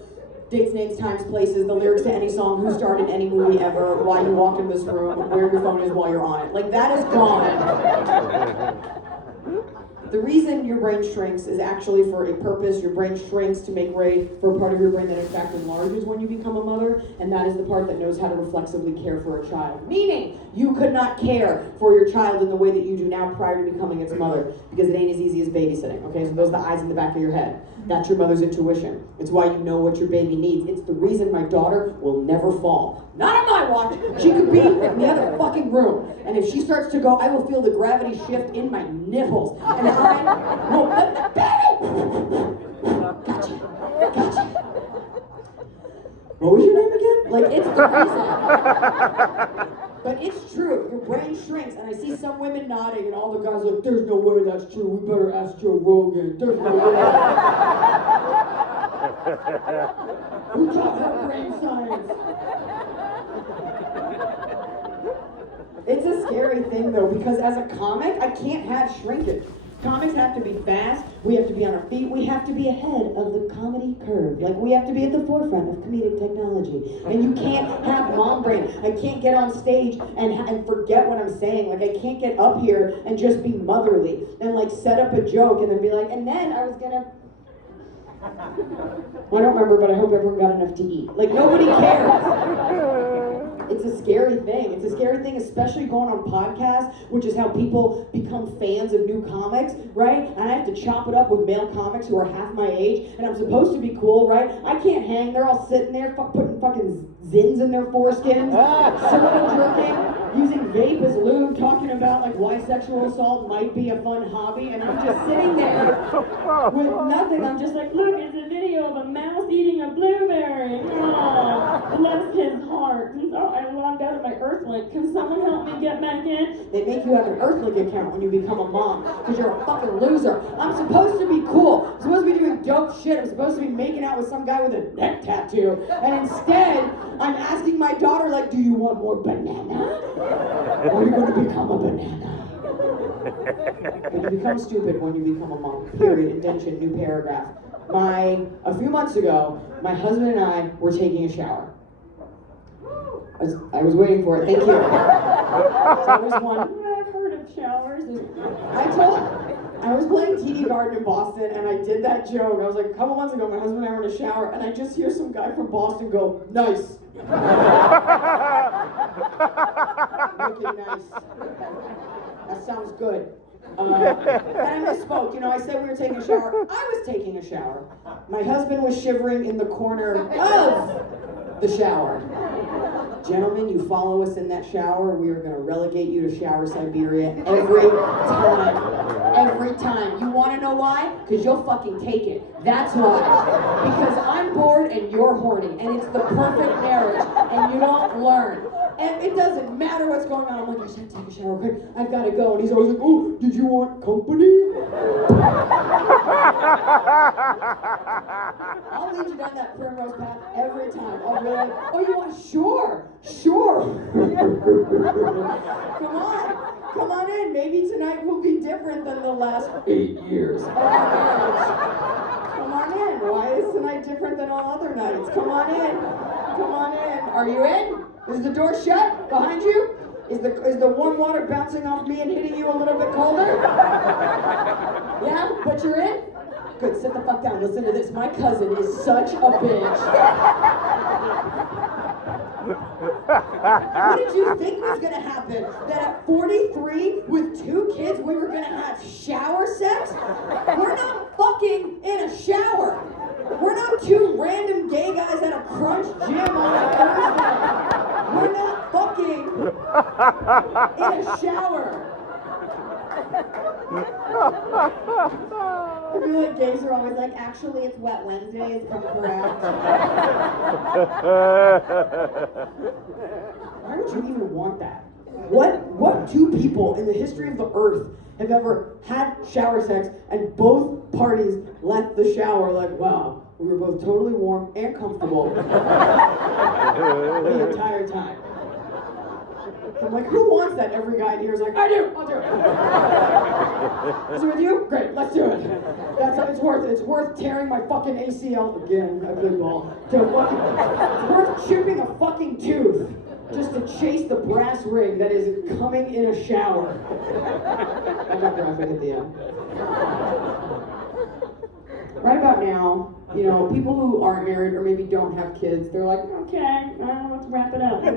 dates, names, times, places, the lyrics to any song, who starred in any movie ever, why you walked in this room, where your phone is while you're on it. Like, that is gone. The reason your brain shrinks is actually for a purpose. Your brain shrinks to make way for a part of your brain that in fact enlarges when you become a mother, and that is the part that knows how to reflexively care for a child. Meaning, you could not care for your child in the way that you do now prior to becoming its mother, because it ain't as easy as babysitting, okay? So those are the eyes in the back of your head. That's your mother's intuition. It's why you know what your baby needs. It's the reason my daughter will never fall. Not on my watch. She could be in the other fucking room. And if she starts to go, I will feel the gravity shift in my nipples. And I will let the baby. Gotcha. What was your name again? Like, it's the reason. But it's true. Your brain shrinks. And I see some women nodding and all the guys are like, there's no way that's true. We better ask Joe Rogan. There's no way. Who taught her brain science? It's a scary thing though, because as a comic, I can't have shrinkage. Comics have to be fast, we have to be on our feet, we have to be ahead of the comedy curve. Like, we have to be at the forefront of comedic technology. And you can't have mom brain. I can't get on stage and forget what I'm saying. Like, I can't get up here and just be motherly and like set up a joke and then be like, and then I was gonna... Well, I don't remember, but I hope everyone got enough to eat. Like, nobody cares. It's a scary thing. It's a scary thing, especially going on podcasts, which is how people become fans of new comics, right? And I have to chop it up with male comics who are half my age, and I'm supposed to be cool, right? I can't hang. They're all sitting there putting fucking zins in their foreskins, circle jerking, using vape as lube, talking about like why sexual assault might be a fun hobby, and I'm just sitting there with nothing. I'm just like, look, it's a video of a mouse eating a blueberry. Oh, bless his heart. Oh, I logged out of my Earthlink. Can someone help me get back in? They make you have an Earthlink account when you become a mom, because you're a fucking loser. I'm supposed to be cool. I'm supposed to be doing dope shit. I'm supposed to be making out with some guy with a neck tattoo. And instead, I'm asking my daughter, like, do you want more banana? Or are you going to become a banana? And you become stupid when you become a mom. Period. Indention, new paragraph. A few months ago, my husband and I were taking a shower. I was waiting for it. Thank you. So there's one. I've heard of showers. I was playing TD Garden in Boston, and I did that joke. I was like, a couple months ago, my husband and I were in a shower, and I just hear some guy from Boston go, nice. Looking nice. That sounds good. And I misspoke. You know, I said we were taking a shower. I was taking a shower. My husband was shivering in the corner of the shower. Gentlemen, you follow us in that shower, we are going to relegate you to Shower Siberia every time. Every time. You want to know why? Because you'll fucking take it. That's why. Because I'm bored and you're horny, and it's the perfect marriage, and you don't learn. And it doesn't matter what's going on. I'm like, I should take a shower quick. I've got to go. And he's always like, oh, did you want company? I'll lead you down that primrose path every time. I'll be like, oh, you want? Sure. Come on in. Maybe tonight will be different than the last 8 years. Come on in. Why is tonight different than all other nights? Come on in. Are you in? Is the door shut behind you? Is the warm water bouncing off me and hitting you a little bit colder? Yeah, but you're in? Good, sit the fuck down. Listen to this. My cousin is such a bitch. What did you think was gonna happen? That at 43, with 2 kids, we were gonna have shower sex? We're not fucking in a shower. We're not 2 random gay guys at a crunch gym on a Thursday. We're not fucking in a shower. I feel like gays are always like, actually, it's Wet Wednesdays, come correct. Why would you even want that? What 2 people in the history of the earth have ever had shower sex and both parties left the shower like, wow, we were both totally warm and comfortable the entire time? I'm like, who wants that? Every guy in here is like, I do, I'll do it. Is it with you? Great, let's do it. It's worth tearing my fucking ACL again, a big ball. It's worth chipping a fucking tooth just to chase the brass ring that is coming in a shower. I got graphic at the end. Right about now, you know, people who aren't married or maybe don't have kids, they're like, okay, let's wrap it up. What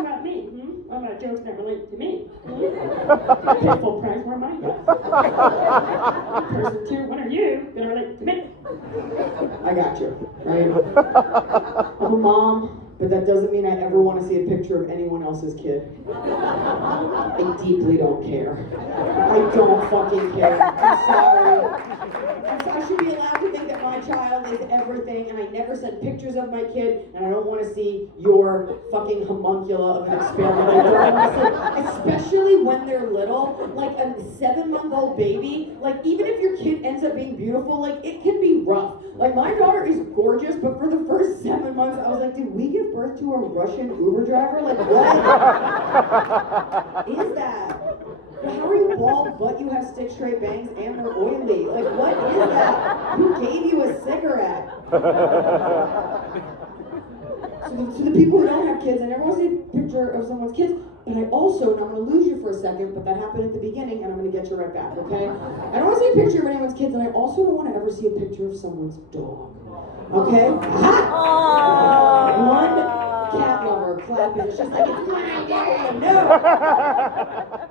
about me? What about jokes that relate to me? I pay full price, where am I going? Person 2, when are you gonna relate to me? I got you, right? I'm a mom, but that doesn't mean I ever want to see a picture of anyone else's kid. I deeply don't care. I don't fucking care. I'm sorry. I should be allowed to think that my child is everything, and I never send pictures of my kid, and I don't want to see your fucking homuncula of an experiment. I don't want to see, especially when they're little, like a 7-month-old baby. Like, even if your kid ends up being beautiful, like, it can be rough. Like, my daughter is gorgeous, but for the first 7 months, I was like, did we give birth to a Russian Uber driver? Like, what is that? How are you bald, but you have stick straight bangs and they're oily? Like, what is that? Who gave you a cigarette? So the people who don't have kids, I never want to see a picture of someone's kids, but I also, and I'm going to lose you for a second, but that happened at the beginning, and I'm going to get you right back, okay? I don't want to see a picture of anyone's kids, and I also don't want to ever see a picture of someone's dog, okay? One cat lover clapping. It's just like, it's my dog. No.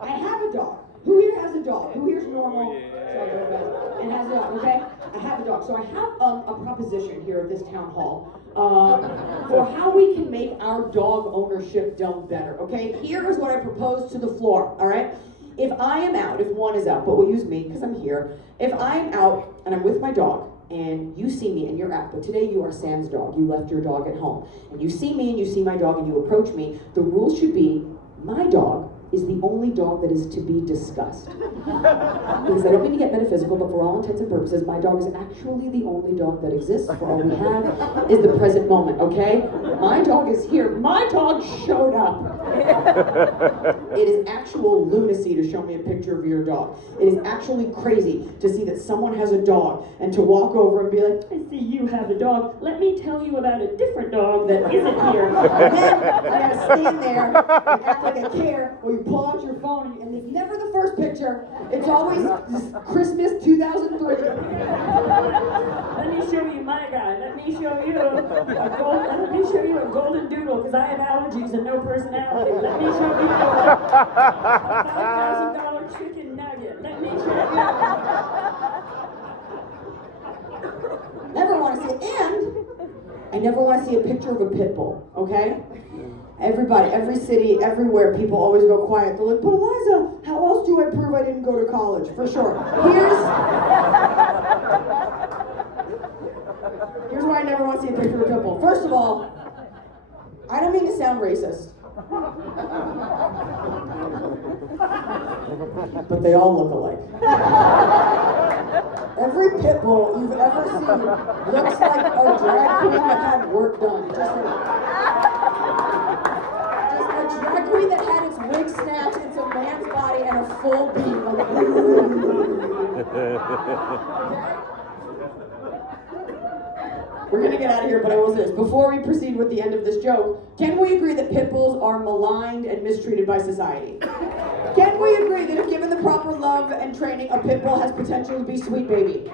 I have a dog. Who here has a dog? Who here's normal? Sorry, go fast. And has a dog, okay? I have a dog. So I have a proposition here at this town hall for how we can make our dog ownership done better, okay? Here is what I propose to the floor, all right? If I am out, if one is out, but we'll use me because I'm here. If I'm out and I'm with my dog, and you see me and you're out, but today you are Sam's dog, you left your dog at home, and you see me and you see my dog and you approach me, the rule should be, my dog is the only dog that is to be discussed. Because I don't mean to get metaphysical, but for all intents and purposes, my dog is actually the only dog that exists. For all we have is the present moment, okay? My dog is here. My dog showed up. It is actual lunacy to show me a picture of your dog. It is actually crazy to see that someone has a dog and to walk over and be like, I see you have a dog. Let me tell you about a different dog that isn't here. And then I gotta stand there and act like I care, or you pull out your phone and it's never the first picture. It's always Christmas 2003. Let me show you my guy. Let me show you a golden doodle because I have allergies and no personality. Let me show you a $5,000 chicken nugget. Let me show you. Never want to see it, and I never want to see a picture of a pit bull, okay? Everybody, every city, everywhere, people always go quiet. They're like, but Eliza, how else do I prove I didn't go to college? For sure. Here's why I never want to see a picture of a pit bull. First of all, I don't mean to sound racist, but they all look alike. Every pit bull you've ever seen looks like a drag queen that had work done. Just a drag queen that had its wig snatched, it's a man's body, and a full beat. Okay? We're gonna get out of here, but I will say this. Before we proceed with the end of this joke, can we agree that pit bulls are maligned and mistreated by society? Can we agree that if given the proper love and training, a pit bull has potential to be sweet baby?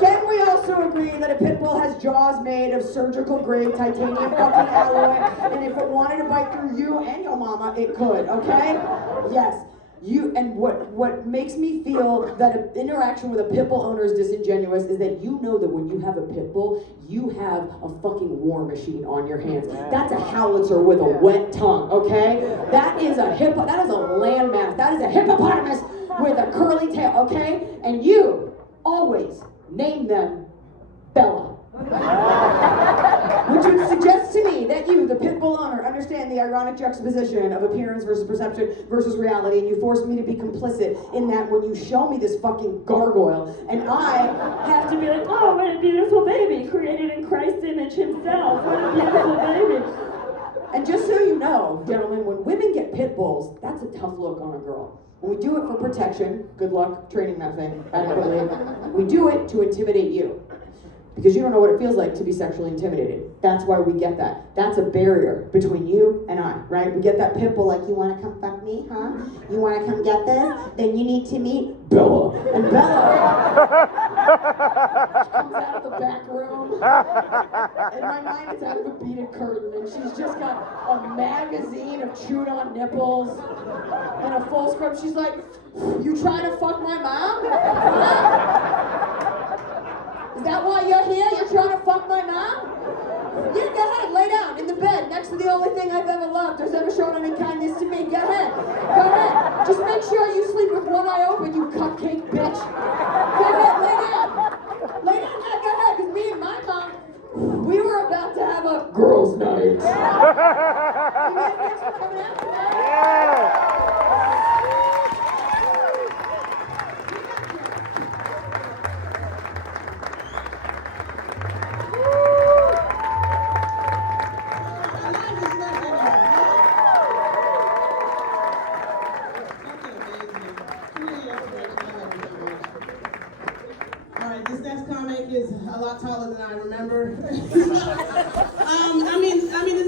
Can we also also agree that a pit bull has jaws made of surgical grade titanium fucking alloy, and if it wanted to bite through you and your mama, it could, okay? Yes. And what makes me feel that an interaction with a pit bull owner is disingenuous is that you know that when you have a pit bull, you have a fucking war machine on your hands. That's a howitzer with a wet tongue, okay? That is a landmass. That is a hippopotamus with a curly tail, okay? And you always name them Bella. Which would suggest to me that you, the pit bull owner, understand the ironic juxtaposition of appearance versus perception versus reality, and you force me to be complicit in that when you show me this fucking gargoyle, and I have to be like, oh, what a beautiful baby, created in Christ's image himself, what a beautiful baby. And just so you know, gentlemen, when women get pit bulls, that's a tough look on a girl. When we do it for protection, good luck training that thing adequately, we do it to intimidate you. Because you don't know what it feels like to be sexually intimidated. That's why we get that. That's a barrier between you and I, right? We get that pit bull like, you want to come fuck me, huh? You want to come get this? Then you need to meet Bella. And Bella comes out of the back room. In my mind, it's out of a beaded curtain. And she's just got a magazine of chewed on nipples and a full scrub. She's like, you trying to fuck my mom? Huh? Is that why you're here? You're trying to fuck my mom? Yeah, go ahead, lay down in the bed next to the only thing I've ever loved who's ever shown any kindness to me. Go ahead. Go ahead. Just make sure you sleep with one eye open, you cupcake bitch. Go ahead, lay down. Lay down, yeah, go ahead, because me and my mom, we were about to have a girls' night. You guys, thanks for coming out tonight. Yeah. This next comic is a lot taller than I remember.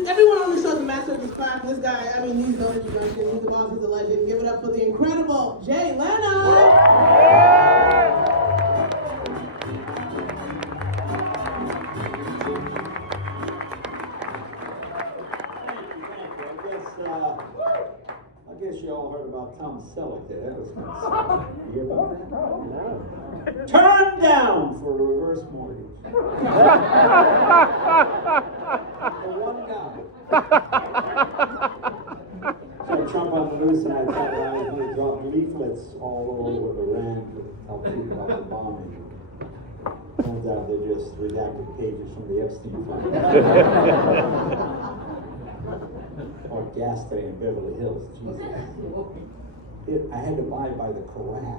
Everyone on the show is a master of his craft. This guy, he's known as a junction, he's a boss, he's a legend. Give it up for the incredible Jay Leno! I guess you all heard about Tom Selleck. That was kind of sick. You hear about that? No. Turn down for a reverse mortgage. The one guy. So Trump on the news tonight thought I was going to drop leaflets all over Iran to tell people about the bombing. Turns out they're just redacted pages from the Epstein file. Or gas station in Beverly Hills, Jesus. I had to buy by the carafe.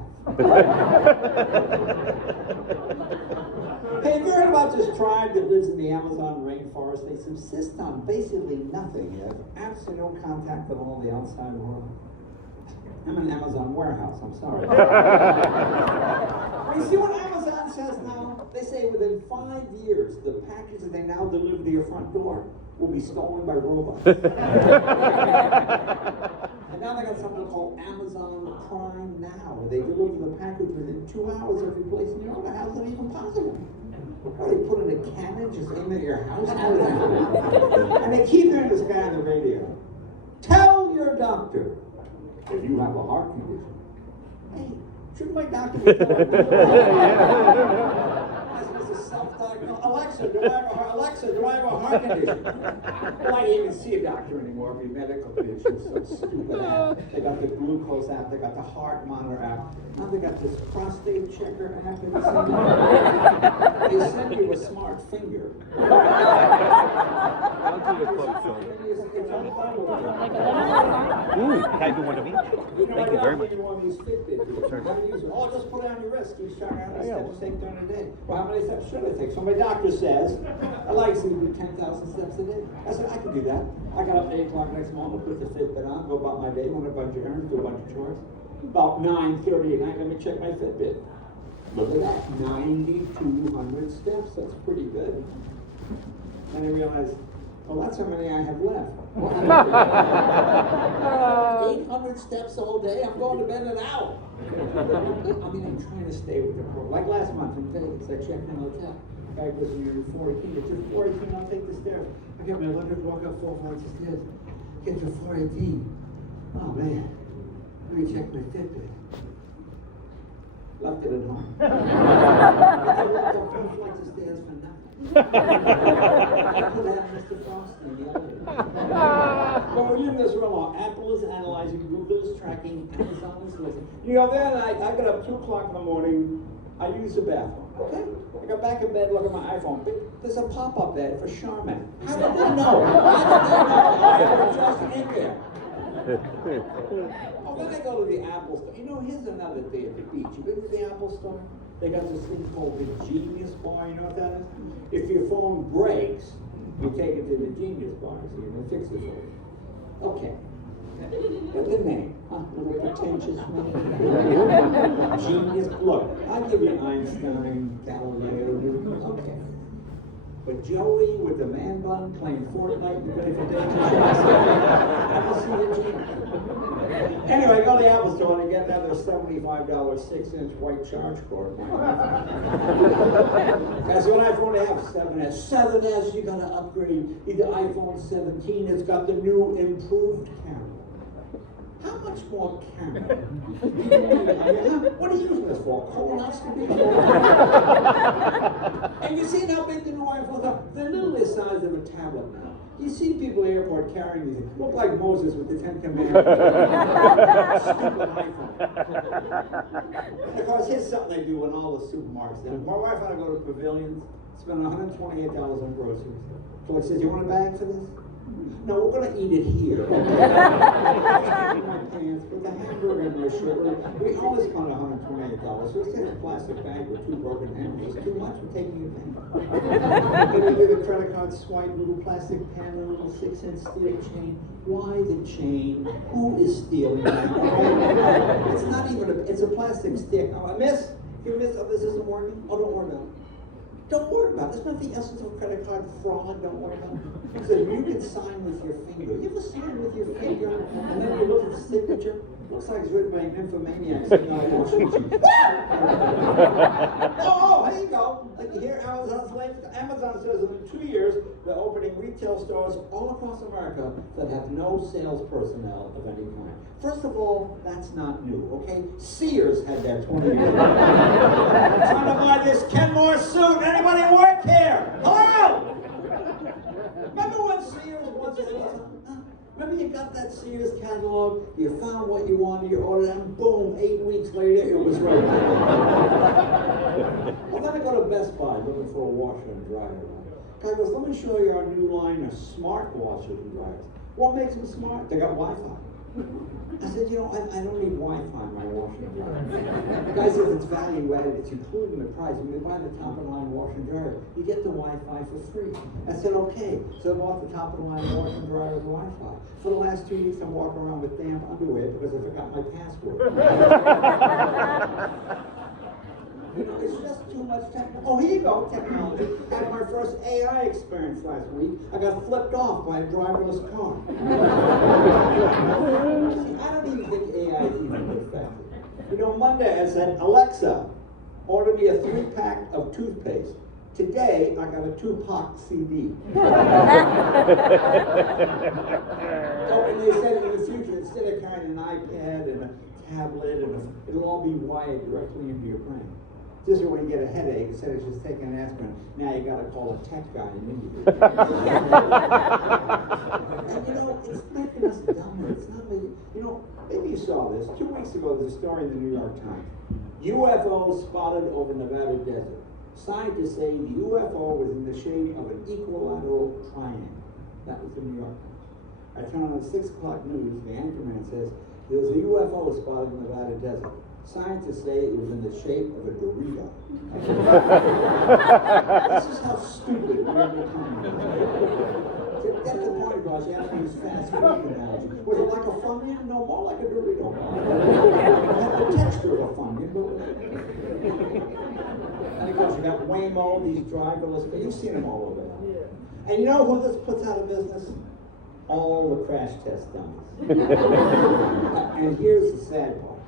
Hey, have you heard about this tribe that lives in the Amazon rainforest? They subsist on basically nothing. They have absolutely no contact with all the outside world. I'm an Amazon warehouse, I'm sorry. You see what Amazon says now? They say within 5 years, the packages they now deliver to your front door will be stolen by robots. And now they got something called Amazon Prime Now, where they deliver the package within 2 hours every place in your order. How is that even possible? How they put in a cannon, just aim at your house? How is that? And they keep hearing this guy on the radio. Tell your doctor if you have a heart condition. Hey, shouldn't my doctor be telling me? This is a self-diagnosed. Alexa, do I have a heart condition? Well, I can't even see a doctor anymore. Every medical bitch is so stupid app. They got the glucose app, they got the heart monitor app. Now they got this prostate checker app. They send you a smart finger. Can I do one of each? Thank you very much. Oh, just put it on your wrist. Keep showing how many steps you take during the day. Well, how many steps should I take? So my doctor says, I like to do 10,000 steps a day. I said, I can do that. I got up at 8 o'clock next morning, put the Fitbit on, go about my day, run a bunch of errands, do a bunch of chores. About 9:30 at night, let me check my Fitbit. Look at that, 9,200 steps. That's pretty good. Then I realized, Well, that's how many I have left. 800 steps all day. I'm going to bed an hour. I mean, I'm trying to stay with the pro. Like last month in Vegas, I checked in the hotel. Guy goes, you're 418. It's just 418. I'll take the stairs. I get my electric, walk up 4 flights of stairs. Get to 418. Oh man. Let me check my Fitbit. Left it at home. I walked up 4 flights of stairs for nothing. I could have Mr. Frost in the elevator. But we're in this room. Apple is analyzing, Google is tracking, Amazon is listening. You know, then I got up 2 o'clock in the morning. I use the bathroom. Okay. I got back in bed, look at my iPhone. There's a pop-up ad for Charmin. How did they know? How did they know I was just in there? Oh, then I go to the Apple store. You know, here's another day at the beach. You been to the Apple store? They got this thing called the Genius Bar. You know what that is? If your phone breaks, you take it to the Genius Bar, so you can fix it for you. Okay. What's the name? Huh? Little pretentious name. Genius. Look, I'll give you Einstein, Galileo, Newton. Okay. But Joey with the man bun playing Fortnite and ready for danger shots. I don't see the genius. Anyway, I go to the Apple store and I get another $75 6-inch white charge cord. Guys, what iPhone do you have? 7S. 7S, you gotta upgrade. Either iPhone 17, it's got the new improved camera. How much more camera? What are you using this for? Colonoscopy? And you see how big the new iPhones are? They're literally the size of a tablet now. You see people at the airport carrying these, look like Moses with the 10 Commandments. Stupid iPhone. Of course, here's something they do in all the supermarkets. Now, my wife and I go to Pavilions, spend $128 on groceries. So it says, you want a bag for this? No, we're going to eat it here. My pants, put the hamburger in my shirt. We always spend $128. So it's just a plastic bag with 2 broken hamburgers. Too much, we're taking it back. Then we do the credit card swipe, little plastic pen, a little 6-inch steel chain. Why the chain? Who is stealing that? It's not even it's a plastic stick. Oh, miss, you miss, oh, this isn't working? Oh, don't worry about it. Don't worry about it. There's nothing else to credit card fraud. Don't worry about it. So you can sign with your finger. You ever sign with your finger and then you look at the signature? Looks like it's written by an infomaniac saying, I will shoot you. Oh, there you go. Like you hear Amazon says in 2 years, they're opening retail stores all across America that have no sales personnel of any kind. First of all, that's not new, okay? Sears had that 20 years ago. I'm trying to buy this Kenmore suit. Anybody work here? Hello? Remember when Sears was remember you got that Sears catalog, you found what you wanted, you ordered it, and boom, 8 weeks later, it was right there. Well, then I go to Best Buy looking for a washer and dryer. Guy goes, let me show you our new line of smart washers and dryers. What makes them smart? They got Wi-Fi. I said, you know, I don't need Wi-Fi in my washer and dryer. The guy says it's value added, it's included in the price. When you buy the top of the line washer and dryer, you get the Wi-Fi for free. I said, okay. So I bought the top of the line washer and dryer with Wi-Fi. For the last 2 weeks, I'm walking around with damn underwear because I forgot my password. You know, it's just too much technology. Oh, here you go, technology. I had my first AI experience last week. I got flipped off by a driverless car. See, I don't even think AI is even effective. You know, Monday I said, Alexa, order me a 3-pack of toothpaste. Today, I got a Tupac CD. Oh, and they said in the future, instead of carrying an iPad and a tablet, it'll all be wired directly into your brain. This is when you get a headache, instead of just taking an aspirin, now you gotta call a tech guy in India. And you know, it's making us dumber. It's not making, you know, maybe you saw this. 2 weeks ago, there's a story in the New York Times. UFO spotted over Nevada desert. Scientists say the UFO was in the shape of an equilateral triangle. That was the New York Times. I turn on the 6 o'clock news, the anchorman says, there was a UFO spotted in the Nevada desert. Scientists say it was in the shape of a Dorito. This is how stupid we're becoming. To get the point across, you have to use fast food analogy. Was it like a Funyun? No, more like a Dorito. It had the texture of a Funyun, but and of course you got Waymo, these driverless, you've seen them all over there. And you know who this puts out of business? All the crash test dummies. And here's the sad part.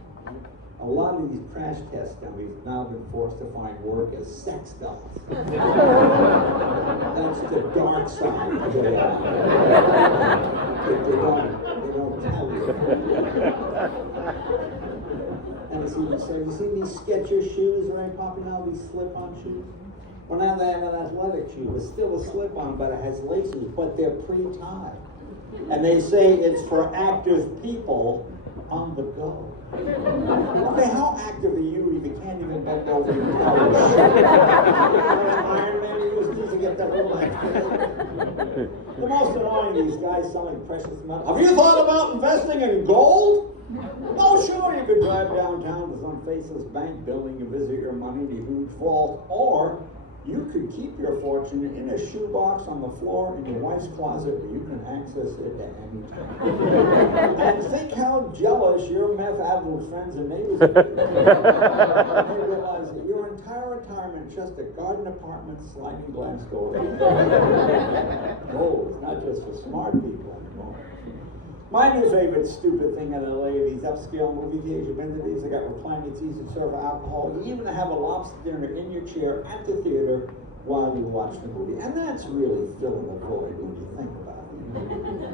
A lot of these crash test dummies have now been forced to find work as sex dolls. That's the dark side of the they don't tell you. And so you see these Skechers shoes, right, popping out, these slip-on shoes? Well, now they have an athletic shoe. It's still a slip-on, but it has laces, but they're pre-tied. And they say it's for active people on the go. Okay, how active are you if you can't even bend over your couch? Iron Man used these to get that little extra. The most annoying, these guys selling precious metal. Have you thought about investing in gold? Oh, sure, you could drive downtown to some faceless bank building and visit your money in a huge vault, or you could keep your fortune in a shoebox on the floor in your wife's closet where you can access it at any time. And think how jealous your meth-addled friends and neighbors are. They realize that your entire retirement is just a garden apartment sliding glass door. Oh, it's not just for smart people anymore. My new favorite stupid thing in LA are these upscale movie theaters. You've been to these? They got reclining seats that serve alcohol. You even have a lobster dinner in your chair at the theater while you watch the movie. And that's really filling the void when you think about it.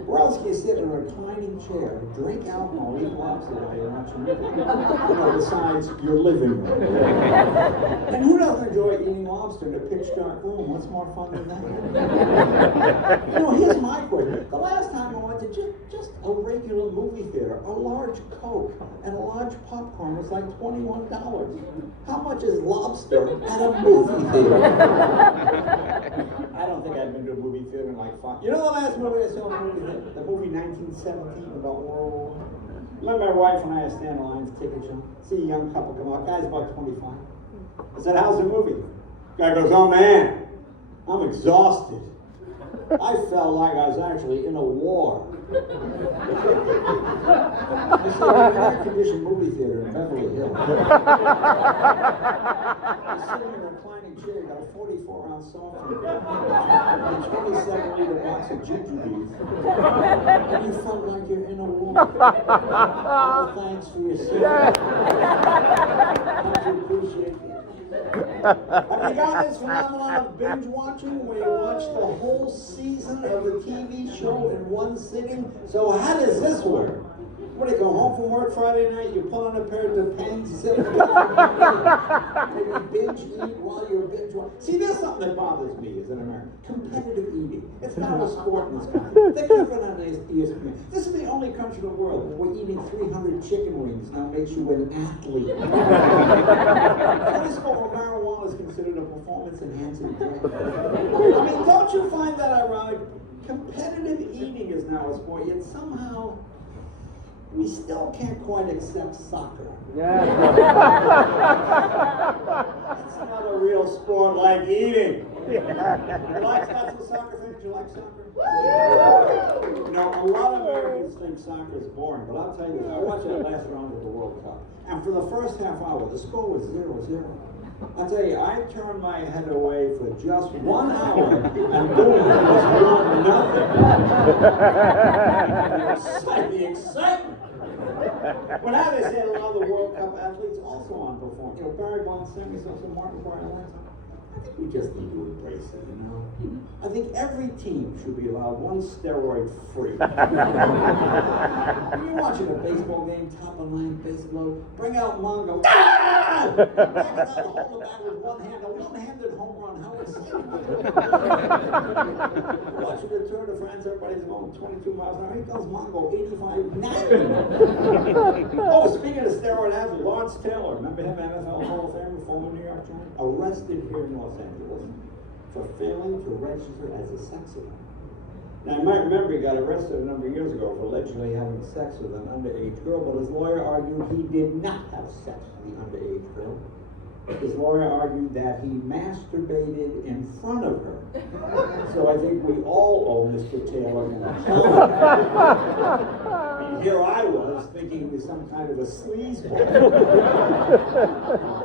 Where else can you sit in a reclining chair, drink alcohol, eat lobster while you're watching a movie? You know, besides your living room. And who doesn't enjoy eating lobster in a pitch dark room? What's more fun than that? You know, here's my question. The last time I went to just a regular movie theater, a large Coke and a large popcorn was like $21. How much is lobster at a movie theater? I don't think I've been to a movie theater in like 5. You know the last movie I saw in a movie theater? The movie 1917 about World War I. Remember my wife and I stand in line for ticket show. See a young couple come out. Guy's about 25. I said, how's the movie? Guy goes, oh man, I'm exhausted. I felt like I was actually in a war. I said, an air-conditioned movie theater in Beverly Hills. He's sitting in a reclining chair, got a 44-ounce soft drink, and a 27-liter box of jujubes. And you felt like you're in a war. Oh, thanks for your service. I appreciate it. Have you got this phenomenon of binge watching where you watch the whole season of a TV show in one sitting? So how does this work? What do you go home from work Friday night, you pull on a pair of Depends, you sit maybe binge eat while you're binge watching. See, there's something that bothers me as an American. Competitive eating. It's not a sport in this country. They keep it on ESPN. This is the only country in the world where eating 300 chicken wings now makes you an athlete. This whole marijuana is considered a performance-enhancing drug. I mean, don't you find that ironic? Competitive eating is now a sport, yet somehow we still can't quite accept soccer. Yeah. It's not a real sport like eating. You like that's what soccer fans? You like soccer? You know, a lot of Americans think soccer is boring, but I'll tell you this, I watched that last round of the World Cup, and for the first half hour, the score was 0-0. I'll tell you, I turned my head away for just 1 hour, and boom, it was 1-0. The excitement. Well, now they say a lot of the World Cup athletes also underperform. You know, Barry Bonds, Sammy Sosa, Martin Correa. I think we just need to embrace it, you know? I think every team should be allowed one steroid free. When you're watching a baseball game, top of line, baseball, bring out Mongo. Ah! Back it out, hold the bat with one hand, a one-handed home run. How exciting is it? Watching the Tour de France, everybody's going 22 miles an hour. Here comes Mongo, 85, 90. Oh, speaking of steroid athletes, Lawrence Taylor, remember him, NFL Hall of Famer, former New York Giant, arrested here in Los Angeles for failing to register as a sex offender. Now, you might remember he got arrested a number of years ago for allegedly having sex with an underage girl, but his lawyer argued he did not have sex with the underage girl. His lawyer argued that he masturbated in front of her. So I think we all owe Mr. Taylor an apology. And here I was thinking he was some kind of a sleazeball.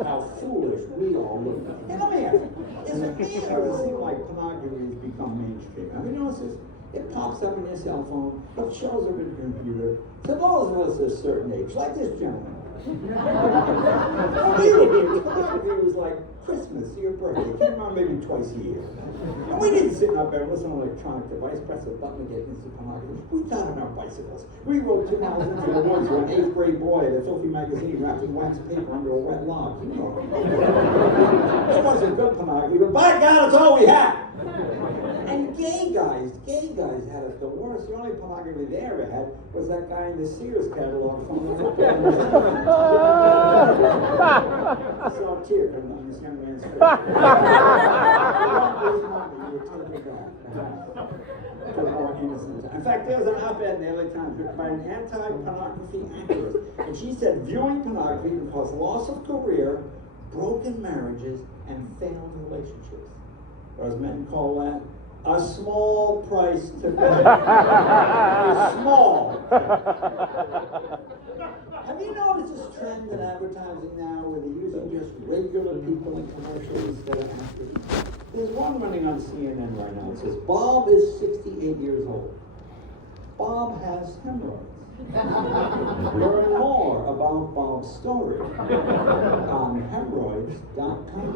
How foolish we all look. And let me ask you, is it me or does it seem like pornography has become mainstream? teenage female. Have you noticed this? It pops up in your cell phone, it shows up in your computer. Suppose it was a certain age, like this gentleman. It was like Christmas, your birthday. It came around maybe twice a year. And we didn't sit in our bed and listen to an electronic device, press a button to get instant pornography. We got on our bicycles. We rode 2 miles into the woods with an 8th grade boy at a filthy magazine wrapped in wax paper under a wet log. You know. It wasn't good pornography, but by God, it's all we had. And gay guys had it the worst. The only pornography they ever had was that guy in the Sears catalog from the football. I saw a tear coming down this young man's face. In fact, there's an op-ed in the LA Times written by an anti-pornography activist, and she said viewing pornography can cause loss of career, broken marriages, and failed relationships. Or as men call that, a small price to pay. Small. Have you noticed this trend in advertising now where they're using just regular people in commercials instead of actors? There's one running on CNN right now. It says, Bob is 68 years old. Bob has hemorrhoids. Learn more about Bob's story on hemorrhoids.com.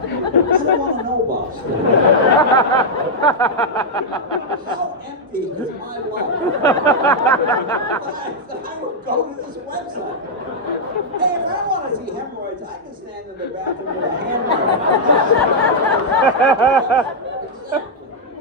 I don't want to know Bob's story. How empty is my life? I would go to this website. Hey, if I want to see hemorrhoids, I can stand in the bathroom with a hammer.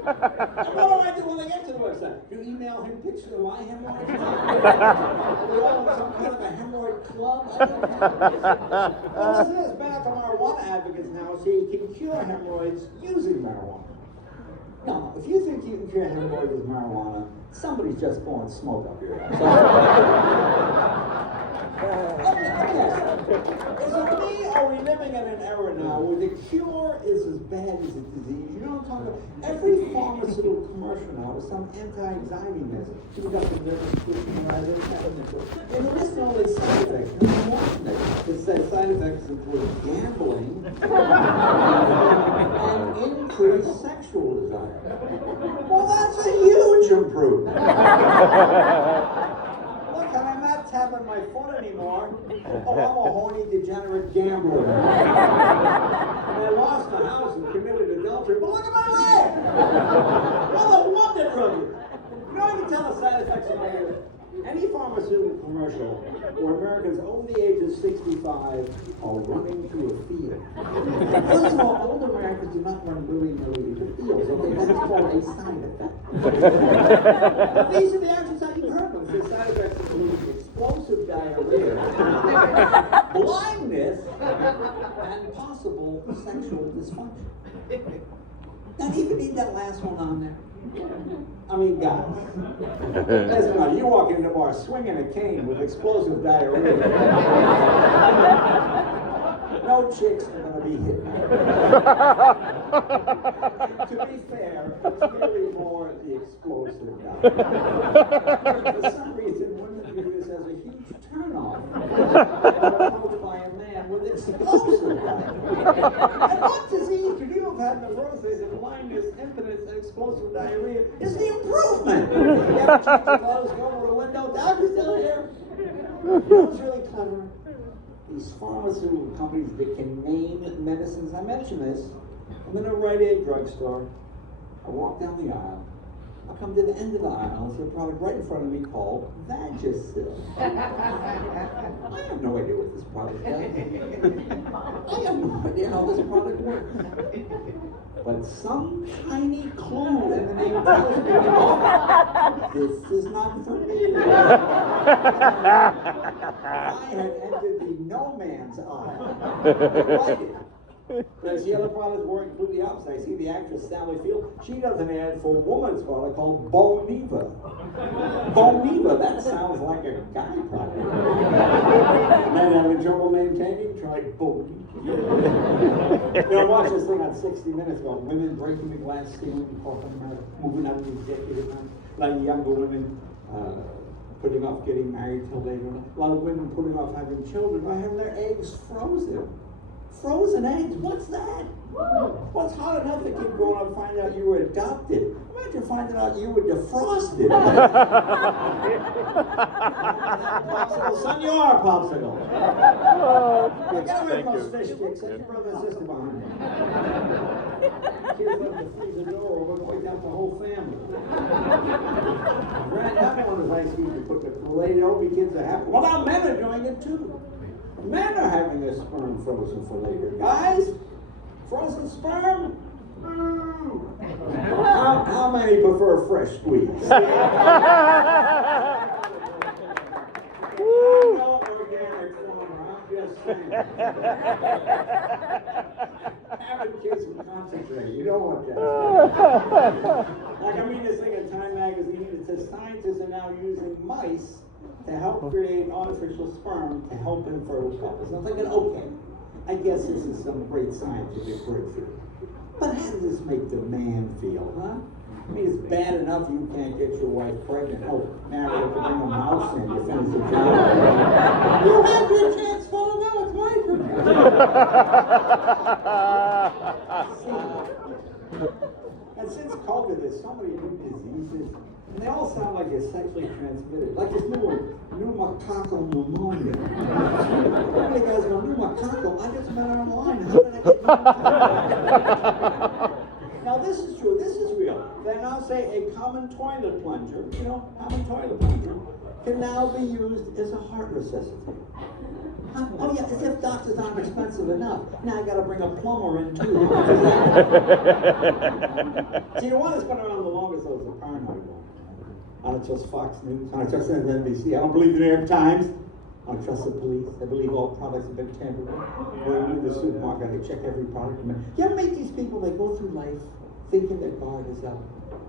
And what do I do when I get to the website? You email him pictures of my hemorrhoids? Are we all in some kind of a hemorrhoid club? Well, listen to this. Medical marijuana advocates now say you can cure hemorrhoids using marijuana. Now, if you think you can cure hemorrhoids with marijuana, somebody's just blowing smoke up your ass. Is it me, or are we living in an era now where the cure is as bad as the disease? You know what I'm talking about? Every pharmaceutical commercial now is some anti-anxiety medicine. You got the nervous system, and there is no side effects. It says side effects include gambling and increased sexual desire. Well, that's a huge improvement. Look, I'm not tapping my foot anymore. Oh, I'm a horny, degenerate gambler. And I lost the house and committed adultery. But look at my leg! What a wonder drug! You know, I can tell the side effects of any pharmaceutical commercial where Americans over the age of 65 are running through a field. First of all, old Americans do not run willy-nilly into fields. Okay, that's called a side effect. These are the actions that you heard of. The side effects include explosive diarrhea, blindness, and possible sexual dysfunction. Now, do you even need that last one on there? I mean, guys, listen, now, you walk into a bar swinging a cane with explosive diarrhea. No chicks are going to be hit. To be fair, it's really more the explosive diarrhea. For some reason, women view this as a huge turn-off. Approached by a man with explosive diarrhea. And what disease could you have had in the first place if blindness, impotence, and explosive diarrhea is the improvement? You ever change your clothes, go to the window, doctor's still here? You know what's really clever? These pharmaceutical companies that can name medicines. I mentioned this. I'm in a Rite Aid drugstore. I walk down the aisle. I come to the end of the aisle. There's a product right in front of me called Vagisil. I have no idea what this product does. I have no idea how this product works. But some tiny clue in the name tells me, oh, this is not for me. I had entered the no man's aisle. But I see other products work completely opposite. I see the actress Sally Field. She does an ad for a woman's product called Boniva. Boniva, that sounds like a guy product. Men having trouble maintaining, try Boniva. You know, I watched this thing on 60 Minutes about women breaking the glass ceiling, moving out of the executive house, like younger women putting off getting married till later. A lot of women putting off having children by having their eggs frozen. Frozen eggs, what's that? What's hot enough to keep growing up and find out you were adopted? Imagine finding out you were defrosted. Popsicle, son, you are a popsicle. You gotta make those fish sticks. That's your brother and sister behind me. Kids left the freezer door, we're going to wake up the whole family. That one was ice cream to put the Lady kids are happy. Well, now men are doing it too. Men are having their sperm frozen for later. Guys, frozen sperm? How many prefer fresh squeeze? No organic farmer, I'm just saying. Having kids who concentrate, you don't want that. Like I read this thing in Time magazine, it says scientists are now using mice to help create artificial sperm to help infertile couples. I'm thinking, okay, I guess this is some great scientific breakthrough. But how does this make the man feel, huh? I mean, it's bad enough you can't get your wife pregnant. Oh, marry her to bring a mouse in, you finish the job. You had your chance, follow now, it's my turn. And since COVID, there's so many new diseases, and they all sound like they're sexually transmitted. Like this pneumococcal pneumonia. How many guys go, pneumococcal? I just met her online. How did I get pneumococcal? Now this is true, this is real. They now say a common toilet plunger, common toilet plunger, can now be used as a heart resuscitator. Oh yeah, as if doctors aren't expensive enough. Now I gotta bring a plumber in too. See, the one that's been around the longest though is the paranoid one. I don't trust Fox News, I don't trust NBC, I don't believe the New York Times. I don't trust the police. I believe all products have been tampered with. When you leave the supermarket, they check every product. You ever meet these people, they go through life thinking their guard is up.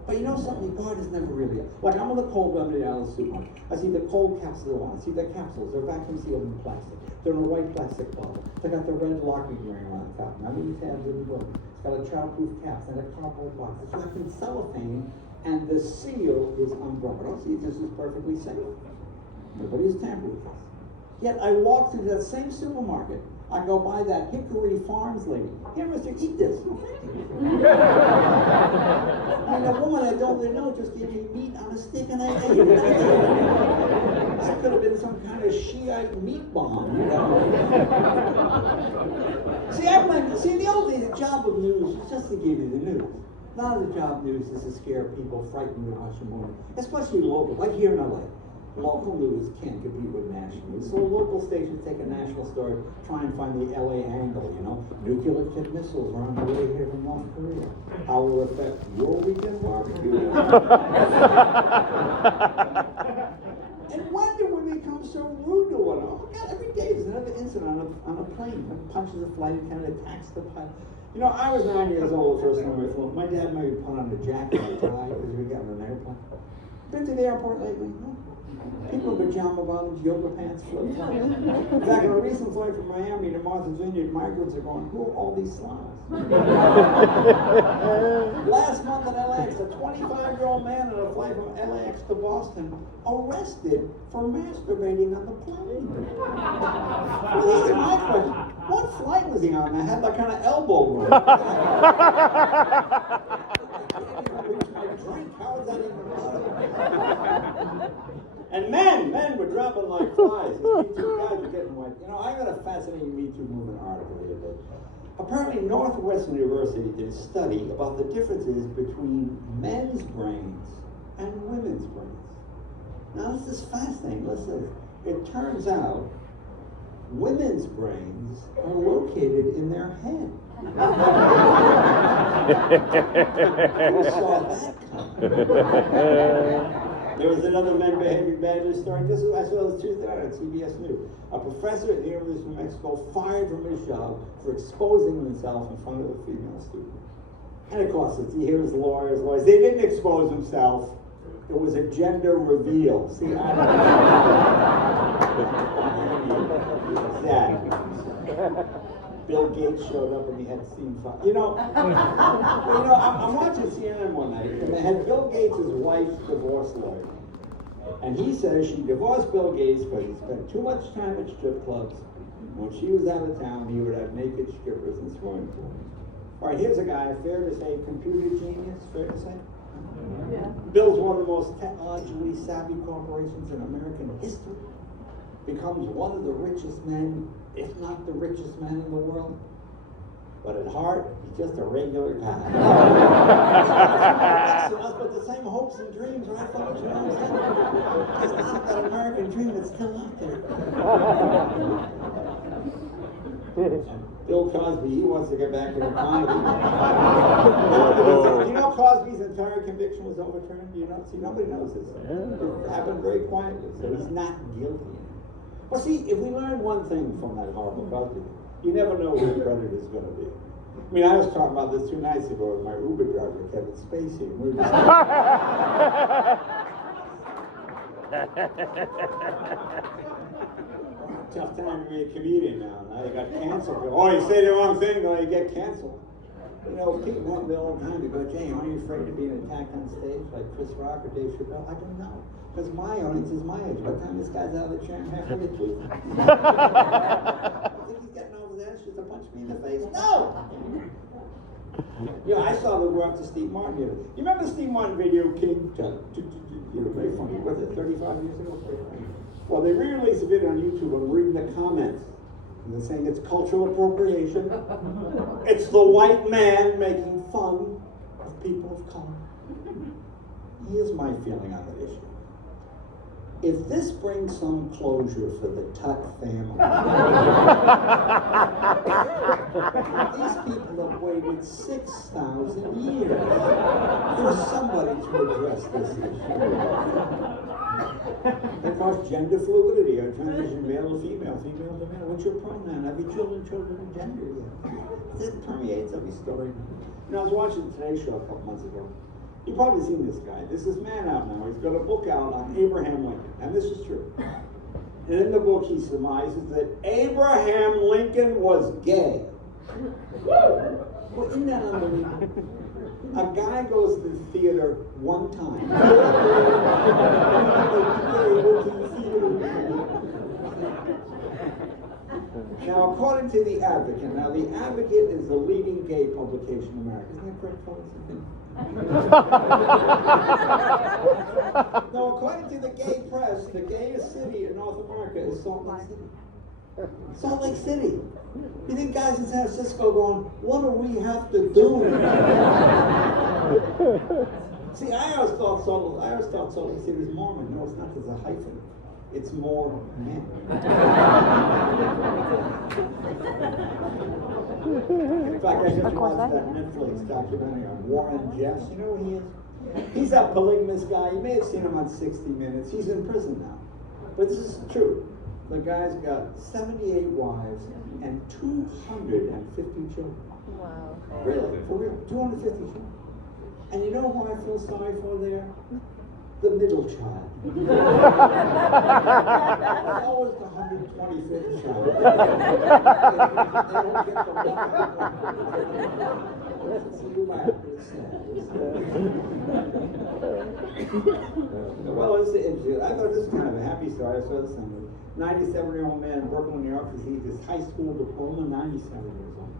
But you know something, your guard is never really up. Like I'm in the cold remedy out of the supermarket. I see the cold capsules on. I see their capsules. They're vacuum sealed in plastic. They're in a white plastic bottle. They got the red locking ring on top. Now these tabs in the book. It's got a childproof cap and a cardboard box. It's wrapped in cellophane, and the seal is unbroken. Oh, see, this is perfectly safe. Nobody has tampered with this. Yet I walk through that same supermarket. I go by that Hickory Farms lady. Here, mister, eat this. And a woman I don't really know just gave me meat on a stick and I ate it. That could have been some kind of Shiite meat bomb, See, in the old days, the job of news was just to give you the news. Now the job of news is to scare people, frighten them, watch them more. Especially local, like here in LA. Local news can't compete with national news. So local stations take a national story, try and find the LA angle, Nuclear tipped missiles are on the way here from North Korea. How will it affect your weekend barbecue? And when did we become so rude to one another? Oh God, every day there's another incident on a plane. One punches a flight attendant, attacks the pilot. I was 9 years old the first time we flew. My dad made me put on a jacket and a tie because we got on an airplane. Been to the airport lately? No. People in pajama bottoms, yoga pants, flip flops. In fact, on a recent flight from Miami to Martha's Vineyard, migrants are going, who are all these slobs? Last month in LAX, a 25-year-old man on a flight from LAX to Boston arrested for masturbating on the plane. Well, here's my question. What flight was he on that had that kind of elbow room? I can't even reach my drink. How is that even possible? And men were dropping like flies. These Me Too guys were getting wet. I got a fascinating Me Too movement article here today. Apparently, Northwestern University did a study about the differences between men's brains and women's brains. Now, this is fascinating. Listen, it turns out women's brains are located in their head. Who saw that coming? There was another men behaving badly story. I saw this Tuesday night on CBS News. A professor at the University of New Mexico fired from his job for exposing himself in front of a female student. And of course, here's lawyers. They didn't expose themselves. It was a gender reveal. See, exactly. Bill Gates showed up and he had seen fun. I'm watching CNN one night and they had Bill Gates' wife's divorce lawyer. And he says she divorced Bill Gates because he spent too much time at strip clubs When she was out of town, he would have naked strippers and swimming pools. All right, here's a guy, fair to say, computer genius, fair to say? Yeah. Builds one of the most technologically savvy corporations in American history. Becomes one of the richest men, if not the richest man in the world. But at heart, he's just a regular guy. But the same hopes and dreams, right, folks? You know what I'm saying? It's not that American dream that's still out there. Bill Cosby, he wants to get back into comedy. Do you know Cosby's entire conviction was overturned? Do you know? See, nobody knows this. It happened very quietly, so he's not guilty. Well, see, if we learn one thing from that horrible Cosby, you never know who the predator is going to be. I mean, I was talking about this 2 nights ago with my Uber driver, Kevin Spacey. And we were just tough time to be a comedian now. Now you got canceled. Oh, you say the wrong thing, though, you get canceled. You know, people want me all the time to go, Jay, aren't you afraid of being attacked on stage like Chris Rock or Dave Chappelle? I don't know. Because my audience is my age. By the time this guy's out of the chair, I'm halfway through. I think he's getting over that. Just to punch me in the face. No! You know, I saw the work to Steve Martin here. You remember the Steve Martin video, King? You know, very funny. Was it 35 years ago? Well, they re-released a video on YouTube. I'm reading the comments. And they're saying it's cultural appropriation. It's the white man making fun of people of color. Here's my feeling on that issue. If this brings some closure for the Tuck family, these people have waited 6,000 years for somebody to address this issue. Of course, gender fluidity, or transition male to female, female to male. What's your pronoun? Have your children of gender yet? It permeates every story. You know, I was watching the Today Show a couple months ago. You've probably seen this guy. This is man out now. He's got a book out on Abraham Lincoln, and this is true. And in the book, he surmises that Abraham Lincoln was gay. Well, isn't that unbelievable? A guy goes to the theater one time. Now, according to The Advocate, now The Advocate is the leading gay publication in America. Isn't that correct, folks? Now, according to the gay press, the gayest city in North America is Salt Lake City. Salt Lake City. You think guys in San Francisco going, what do we have to do? See, I always thought Salt Lake City was Mormon. No, it's not. There's a hyphen. It's more men. In fact, I just watched that Netflix documentary on Warren Jeffs. You know who he is? He's that polygamous guy. You may have seen him on 60 Minutes. He's in prison now. But this is true. The guy's got 78 wives and 250 children. Wow. Really? For real? 250 children. And you know who I feel sorry for there? The middle child. It's always the 125th child. They don't get the Well, I thought this was kind of a happy story. I saw this on a 97-year-old man in Brooklyn, New York, received his high school diploma, 97 years old.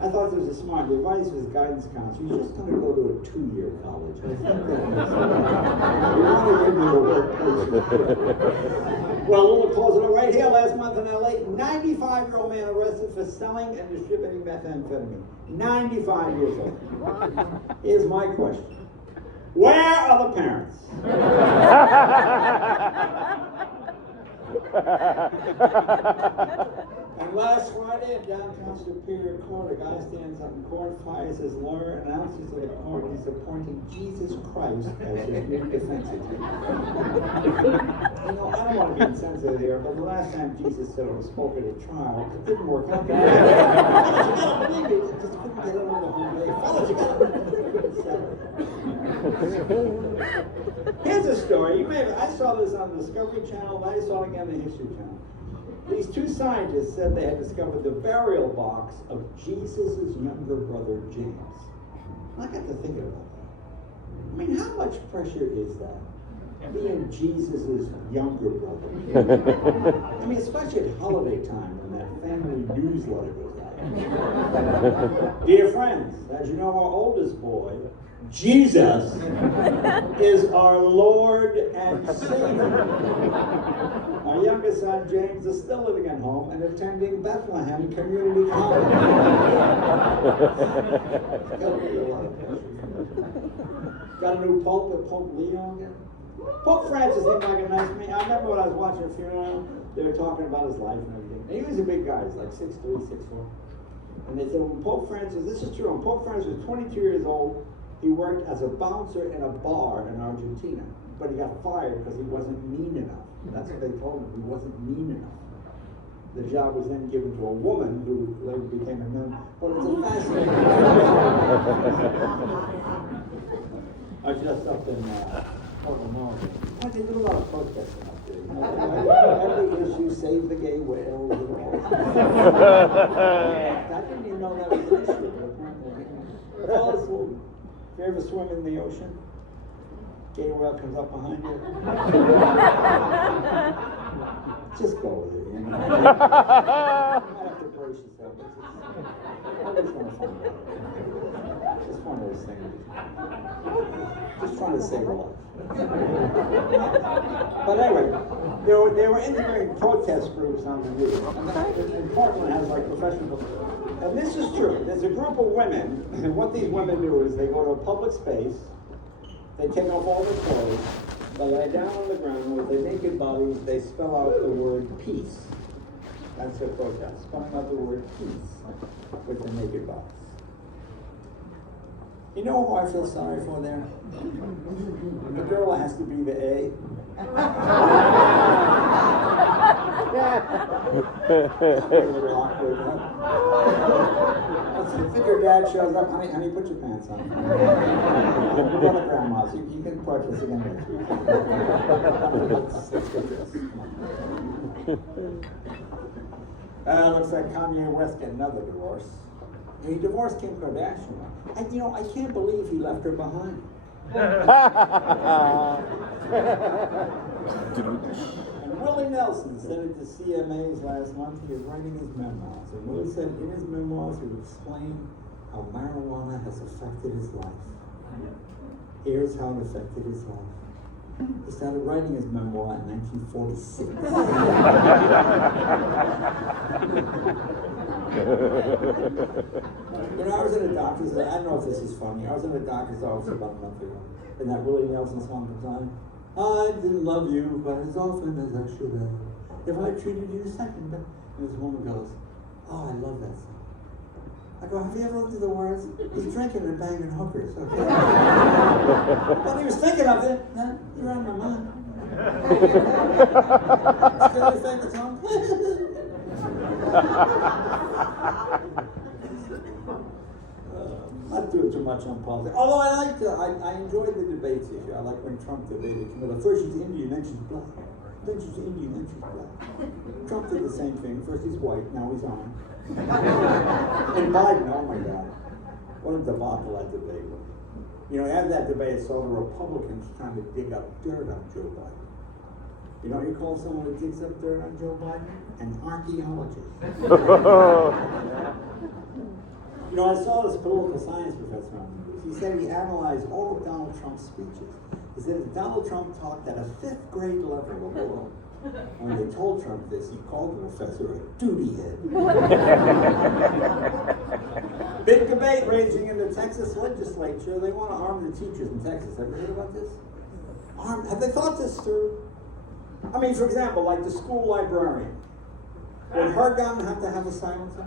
I thought this was smart. The advice of his guidance counselor, you're just going to go to a 2-year college. I think that makes sense. You want to get into the workplace. Well, a little closer right here, last month in LA, 95-year-old man arrested for selling and distributing methamphetamine. 95 years old. Here's my question. Where are the parents? And last Friday in downtown Superior Court, a guy stands up in court, fires his lawyer, and announces to the court he's appointing Jesus Christ as his new defense attorney. You know, I don't want to be insensitive here, but the last time Jesus said it was spoke at a trial, it didn't work out. You gotta believe it, it just couldn't get it on the home day. Fellas, you gotta Here's a story. You may have, I saw this on the Discovery Channel, and I saw it again on the History Channel. These 2 scientists said they had discovered the burial box of Jesus' younger brother, James. I got to thinking about that. I mean, how much pressure is that? being Jesus' younger brother. I mean, especially at holiday time when that family newsletter goes out. Dear friends, as you know, our oldest boy, Jesus, is our Lord and Savior. Our youngest son, James, is still living at home and attending Bethlehem Community College. Got a new pope at Pope Leo again. Pope Francis seemed like a nice man. I remember when I was watching a funeral, they were talking about his life and everything. And he was a big guy, he's like 6'3", 6'4". And they said when Pope Francis, this is true, when Pope Francis was 22 years old, he worked as a bouncer in a bar in Argentina. But he got fired because he wasn't mean enough. That's what they told him, he wasn't mean enough. The job was then given to a woman who later became a nun. But it's a fascinating I was just up in Portland, Oregon. Well, they did a lot of protesting up there. You know, every issue, save the gay whale. I didn't even know that was an issue, but apparently. Well, if you ever swim in the ocean, gay whale comes up behind you. Just go with it, you know. You might have to brace yourself. I just want to find out. Just one of those things. Just trying to save a life. But anyway, they were integrating protest groups on the news. And Portland has like professional. And this is true. There's a group of women, and what these women do is they go to a public space, they take off all their clothes, they lie down on the ground with their naked bodies, they spell out the word peace. That's their protest, spelling out the word peace with their naked bodies. You know who I feel sorry for there? The girl that has to be the A. A little awkward, huh? I think your dad shows up, honey, put your pants on. Go to grandma's, you can practice again next week. Let's get this. Looks like Kanye West getting another divorce. He divorced Kim Kardashian. I can't believe he left her behind. And Willie Nelson said it to CMAs last month. He was writing his memoirs. And Willie said in his memoirs he would explain how marijuana has affected his life. Here's how it affected his life. He started writing his memoir in 1946. I was in a doctor's, I don't know if this is funny, I was in a doctor's office about a month ago, and that Willie Nelson song comes on. I didn't love you, but as often as I should have. If I treated you second, and this woman goes, oh, I love that song. I go, have you ever looked at the words? He's drinking and banging hookers, okay? Well, he was thinking of it. Huh? You're on my mind. Still your favorite song? Not doing too much on politics. Although I enjoyed the debates issue. I like when Trump debated. First she's Indian, then she's black. Then she's Indian, then she's black. Trump did the same thing. First he's white, now he's on. And Biden, oh my God. What a debacle that debate was. After that debate, I saw the Republicans trying to dig up dirt on Joe Biden. You know what you call someone who digs up dirt on Joe Biden? An archaeologist. I saw this political science professor on the news. He said he analyzed all of Donald Trump's speeches. He said if Donald Trump talked at a 5th grade level or below, when they told Trump this, he called the professor a duty head. Big debate raging in the Texas legislature. They want to arm the teachers in Texas. Have you heard about this? Have they thought this through? I mean, for example, like the school librarian. Would her gun have to have a silencer?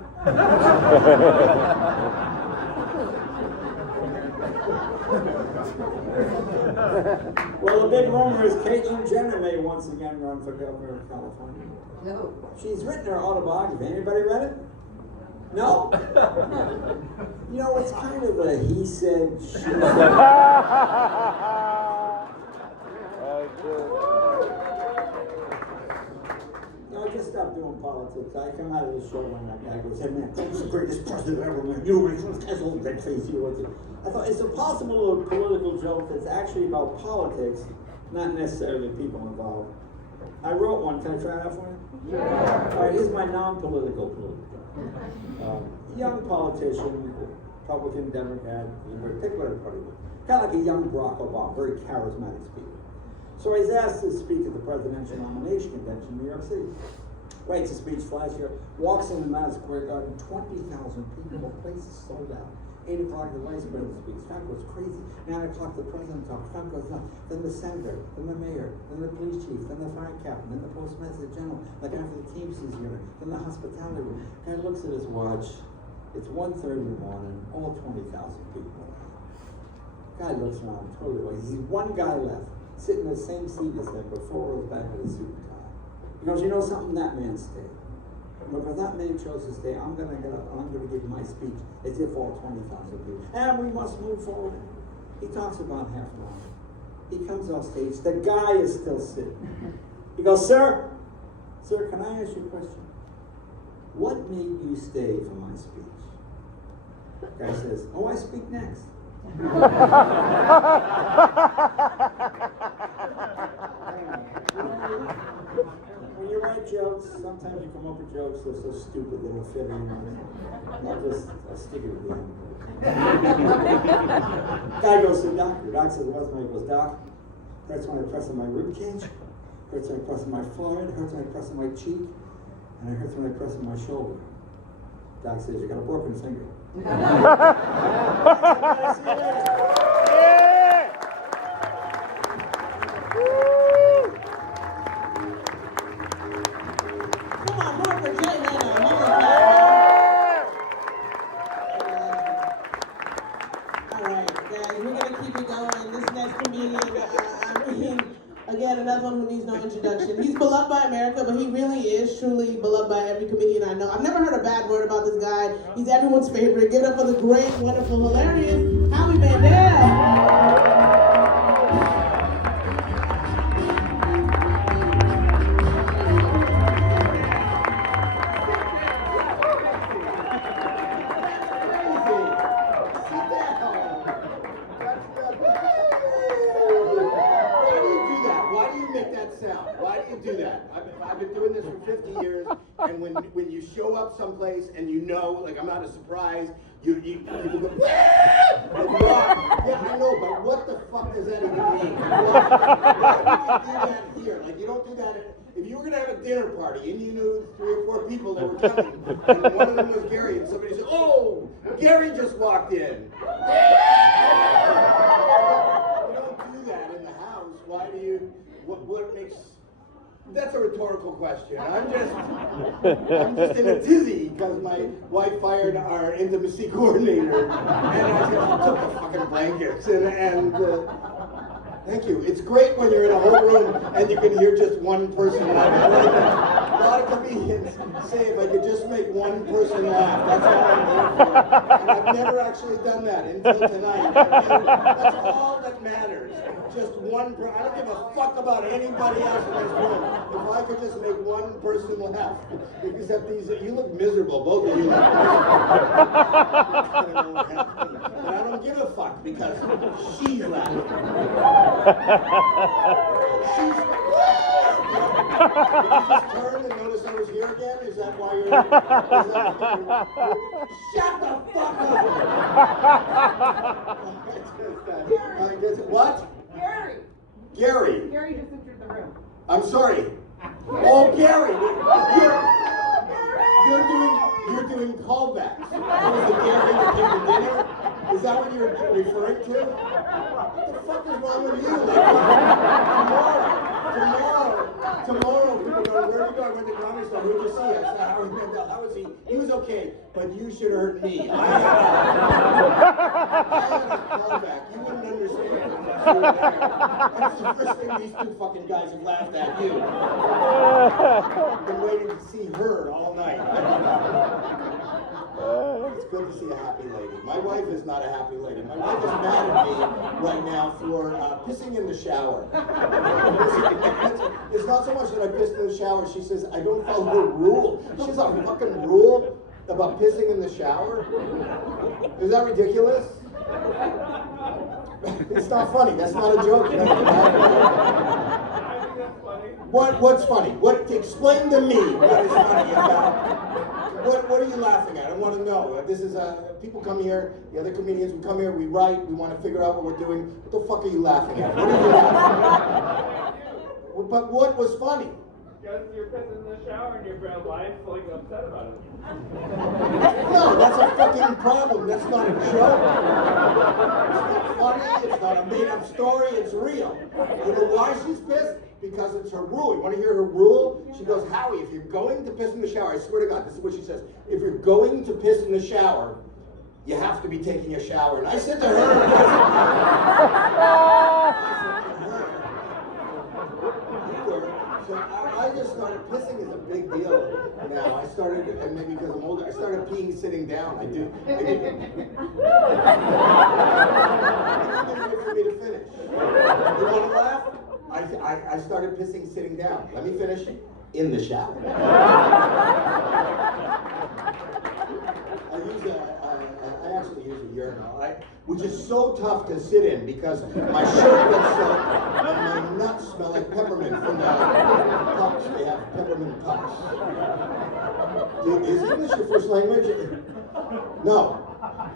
Well, the big rumor is Caitlyn Jenner may once again run for governor of California. No. She's written her autobiography. Anybody read it? No? It's kind of a he said, she said. I just stopped doing politics. I come out of the show when that guy goes, hey man, Trump's the greatest president ever, man. You were this old red face, you were. I thought, it's impossible a political joke that's actually about politics, not necessarily people involved. I wrote one. Can I try it out for you? Sure. All right, here's my non-political political. Young politician, Republican, Democrat, pick whatever party you want. Kind of like a young Barack Obama, very charismatic speaker. So he's asked to speak at the presidential nomination convention in New York City. Writes a speech, flies here, walks in the Madison Square Garden, 20,000 people, the place is sold out. 8 o'clock, the vice president speaks. Trump goes crazy. 9 o'clock, the president talks. Trump goes nuts. Then the senator, then the mayor, then the police chief, then the fire captain, then the postmaster general. Like after the Teamsters unit, then the hospitality room. Guy looks at his watch. It's 1:30 in the morning. All 20,000 people. Guy looks around, totally away. He's one guy left, sitting in the same seat as him, but 4 rows back with a suit and tie. He goes, you know something? That man stayed. But if that man chose to stay, I'm gonna get up, I'm gonna give my speech as if all 20,000 people. And we must move forward. He talks about half an hour. He comes off stage, the guy is still sitting. He goes, sir, can I ask you a question? What made you stay for my speech? The guy says, oh, I speak next. When you write jokes, sometimes you come up with jokes that are so stupid they don't fit in. I'll stick it at the end. Guy goes to the doctor. Doc says, what's my? He goes, Doc, hurts when I press on my rib cage, hurts when I press on my forehead, hurts when I press on my cheek, and it hurts when I press on my shoulder. Doc says, you got a broken finger. Again, another one who needs no introduction. He's beloved by America, but he really is truly beloved by every comedian I know. I've never heard a bad word about this guy. He's everyone's favorite. Give it up for the great, wonderful, hilarious Howie Mandel. I've been doing this for 50 years, and when you show up someplace and you know, like I'm not a surprise, you people go, yeah, I know, but what the fuck does that even mean? Why do you do that here? Like you don't do that if you were gonna have a dinner party and you knew 3 or 4 people that were coming, and one of them was Gary, and somebody said, oh, Gary just walked in. You don't do that in the house. Why do you? What makes? That's a rhetorical question. I'm just in a tizzy because my wife fired our intimacy coordinator, and I just took the fucking blankets and thank you. It's great when you're in a whole room and you can hear just one person laughing. I like that. A lot of comedians say if I could just make one person laugh, that's all I'm here for. And I've never actually done that until tonight. That's all that matters. Just one person. I don't give a fuck about anybody else in this room. If I could just make one person laugh. Except you look miserable, both of you. And I don't give a fuck because she's laughing. She's. Did you just turn and notice I was here again? Is that why you're? Shut the fuck up! What? Gary! Gary! Gary just entered the room. I'm sorry. Oh, Gary! You're doing callbacks. Was it Gary that came to dinner? Is that what you're referring to? What the fuck is wrong with you? Tomorrow, people go, where did you go? I went to Comedy Store. Who'd you see? I said, Howie Mandel. How was he? He was okay, but you should have heard me. I had a callback. You wouldn't understand. That's the first thing these 2 fucking guys have laughed at you. I've been waiting to see her all night. It's good to see a happy lady. My wife is not a happy lady. My wife is mad at me right now for pissing in the shower. It's not so much that I pissed in the shower. She says, I don't follow the rule. She has a fucking rule about pissing in the shower? Is that ridiculous? It's not funny. That's not a joke. You know? What's funny? Explain to me what is funny about. What are you laughing at? I want to know. This is people come here. The other comedians we come here. We write. We want to figure out what we're doing. What the fuck are you laughing at? What are you laughing at? But what was funny? Because you're pissing in the shower and your wife's like upset about it. No, that's a fucking problem. That's not a joke. It's not funny. It's not a made-up story. It's real. You know why she's pissed? Because it's her rule. You want to hear her rule? She goes, Howie, if you're going to piss in the shower, I swear to God, this is what she says. If you're going to piss in the shower, you have to be taking a shower. And I said to her, so I just started, pissing is a big deal now. I started, and maybe because I'm older, I started peeing sitting down. I do. It's good for me to finish. You want to laugh? I started pissing sitting down. Let me finish. In the shower. I actually use a urinal, which is so tough to sit in because my shirt gets soaked and my nuts smell like peppermint from the pucks. They have peppermint pucks. Is English your first language? No.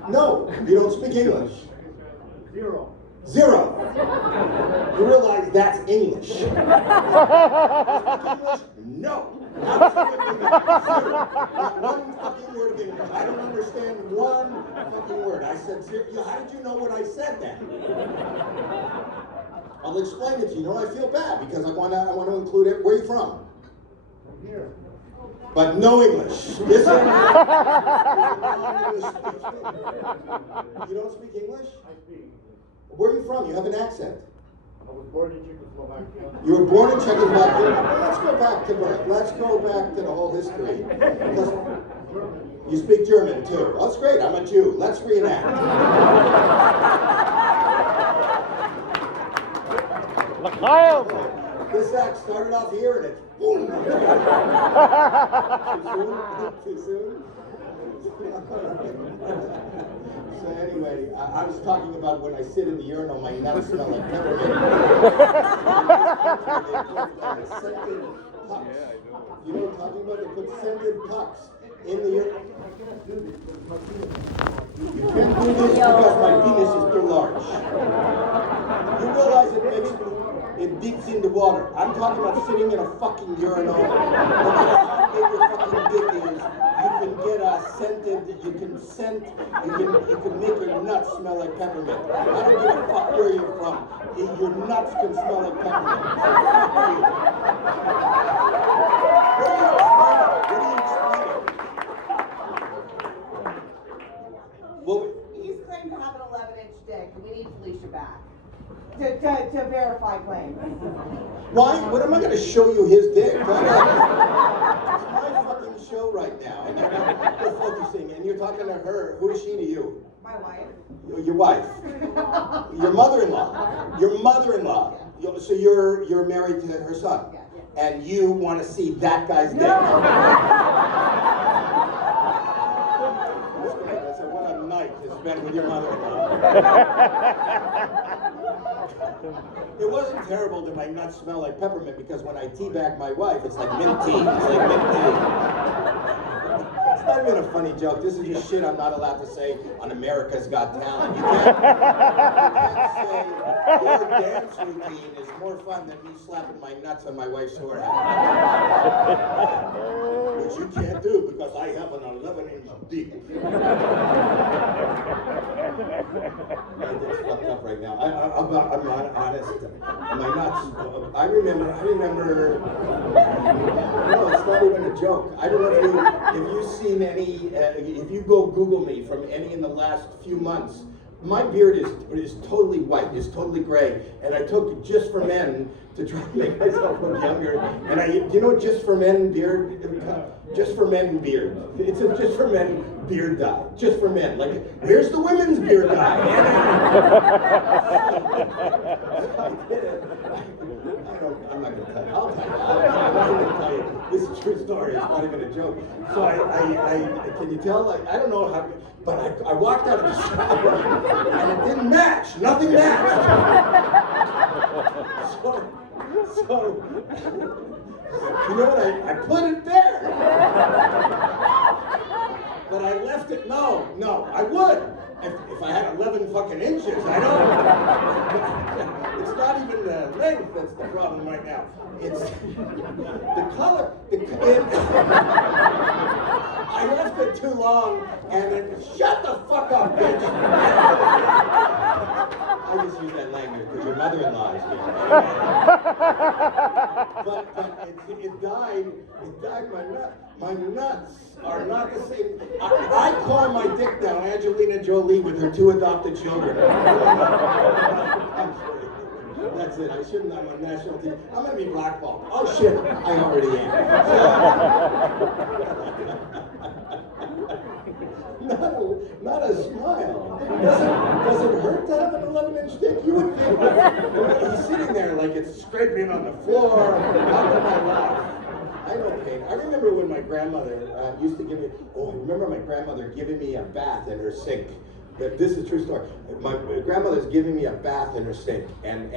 No, you don't speak English. Zero. You realize that's English. English? No. Not one fucking word of English. I don't understand one fucking word. I said, how did you know what I said then? I'll explain it to you. You know, I feel bad because I want to include it. Where are you from? From here. But no English. This is You don't speak English? I speak. Where are you from? You have an accent. I was born in Czechoslovakia. You were born in Czechoslovakia. Let's go back to the whole history. You speak German too. That's great. I'm a Jew. Let's reenact. This act started off here and it's boom. Too soon? So anyway, I was talking about when I sit in the urinal, my nuts smell like peppermint. Scented pucks. You know what I'm talking about? They put scented pucks in the urinal. You can't do this because my penis is too large. You realize it dips in the water. I'm talking about sitting in a fucking urinal. No matter how big your fucking dick is, you can get a scented, you can make your nuts smell like peppermint. I don't give a fuck where you're from. Your nuts can smell like peppermint. What do you explain it? Well, He's claimed to have an 11-inch dick, and we need Felicia back to verify claim. why? What am I going to show you his dick? It's my fucking show right now. And we're focusing, and you're talking to her. Who is she to you? My wife. Your wife. Your mother-in-law. Your mother-in-law. So you're married to her son. Yeah. And you want to see that guy's dick. That's great. That's what a night to spend with your mother-in-law. It wasn't terrible that my nuts smell like peppermint because when I teabag my wife, it's like mint tea. It's like mint tea. It's not even a funny joke. This is just shit I'm not allowed to say on America's Got Talent. You can't say your dance routine is more fun than me slapping my nuts on my wife's forehead. Which you can't do because I have an 11-inch dick. It's fucked up right now. I'm not honest. My nuts. I remember. No, it's not even a joke. I don't know if you've seen any. If you go Google me from any in the last few months, my beard is totally white. It's totally gray, and I took Just for Men to try to make myself look younger. And Just for Men beard. Just for Men beard. It's a Just for Men beard dye. Just for men. Like, where's the women's beard dye? I did it. I'm not going to tell you. I'll tell you. I'm not going to tell you. This is a true story. It's not even a joke. So I can you tell? Like, I don't know how, but I walked out of the shower and it didn't match. Nothing matched. So you know what? I put it there. But I left it. No, I would. If I had 11 fucking inches, I don't. It's not even the length that's the problem right now. It's the color. I left it too long, and then shut the fuck up, bitch. I just use that language because your mother-in-law is here. But it died. It died. My nuts are not the same. I call my dick now Angelina Jolie with her 2 adopted children. That's it. I shouldn't. I'm on national TV. I'm gonna be blackballed. Oh shit! I already am. Not a smile. Does it hurt to have an 11-inch dick? You would think. He's sitting there like it's scraping on the floor. How can I laugh? I know pain. I remember when my grandmother used to give me. Oh, I remember my grandmother giving me a bath in her sink. This is a true story. My grandmother's giving me a bath in her sink, and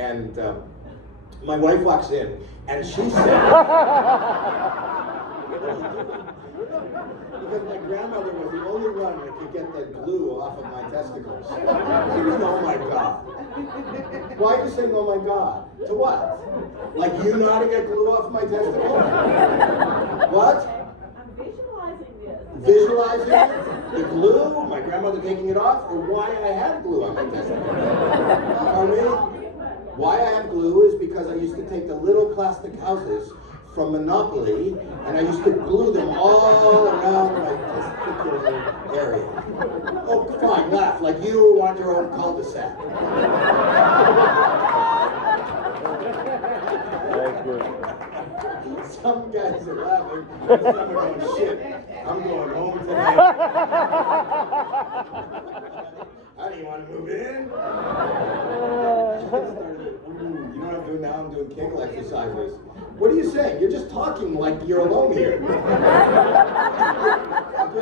my wife walks in, and she said, because my grandmother was the only one that could get the glue off of my testicles. What do you mean, oh my God? Why are you saying, oh my God? To what? Like you know how to get glue off my testicles? What? I'm visualizing this. Visualizing the glue, my grandmother taking it off, or why I have glue on my testicles? Pardon me? Why I have glue is because I used to take the little plastic houses from Monopoly, and I used to glue them all around my testicular area. Oh, fine, laugh, like you want your own cul-de-sac. Some guys are laughing, and some are going, shit, I'm going home tonight. How do you want to move in? You know what I'm doing now? I'm doing Kegel exercises. What are you saying? You're just talking like you're alone here.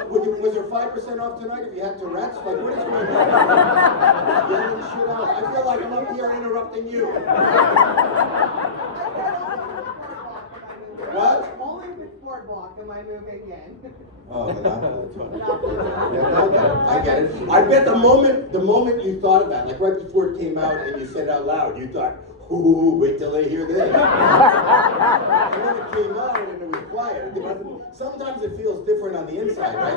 Was there 5% off tonight if you had Tourette's? Like, what is going on? Getting shit out. I feel like I'm up here interrupting you. What? Only if it's boardwalk am I moving in. Oh, I get it. I bet the moment you thought of that, like right before it came out and you said it out loud, you thought, ooh, wait till they hear this. And then it came out and it was quiet. Sometimes it feels different on the inside, right?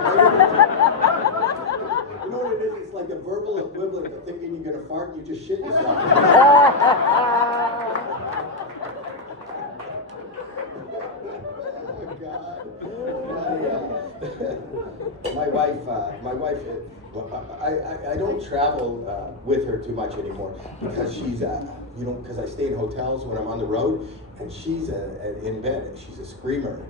You know what it is? It's like the verbal equivalent of thinking you're gonna fart and you just shit yourself. My wife, I don't travel with her too much anymore because she's, because I stay in hotels when I'm on the road, and she's in bed, and she's a screamer.